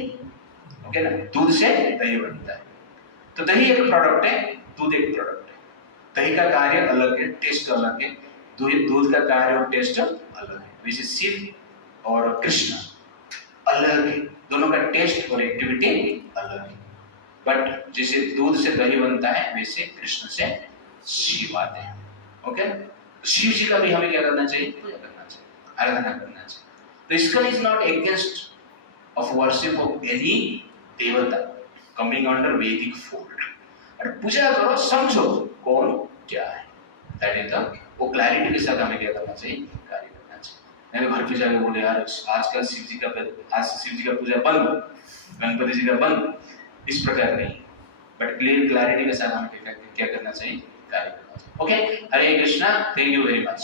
ओके ना? दूध से दही बनता है। तो दही एक प्रोडक्ट है, दूध एक प्रोडक्ट है। दही का कार्य अलग है, टेस्ट अलग है, दूध का कार्य और टेस्ट अलग है। वैसे शिव और कृष्ण अलग है, दोनों का टेस्ट और एक्टिविटी अलग है। बट जैसे दूध से दही बनता है, वैसे कृष्ण से शिव आते हैं, ओके? शिव जी का भी हमें क्या करना चाहिए? पूजा करना चाहिए, आराधना करना चाहिए। तो इसका is not against of worship of any देवता कमिंग अंडर वैदिक फोल्ड। और पूजा करो, समझो कौन क्या है, दैट इज द, वो क्लैरिटी के साथ हमें क्या करना चाहिए? कार्य करना चाहिए। नहीं तो घर पे जाके बोले यार आजकल शिव जी का पूजा बंद, गणपति जी का बंद, इस प्रकार नहीं, बट क्लियरिटी के साथ हमें क्या करना चाहिए? कार्य करना चाहिए। Okay, Hare Krishna, thank you very much.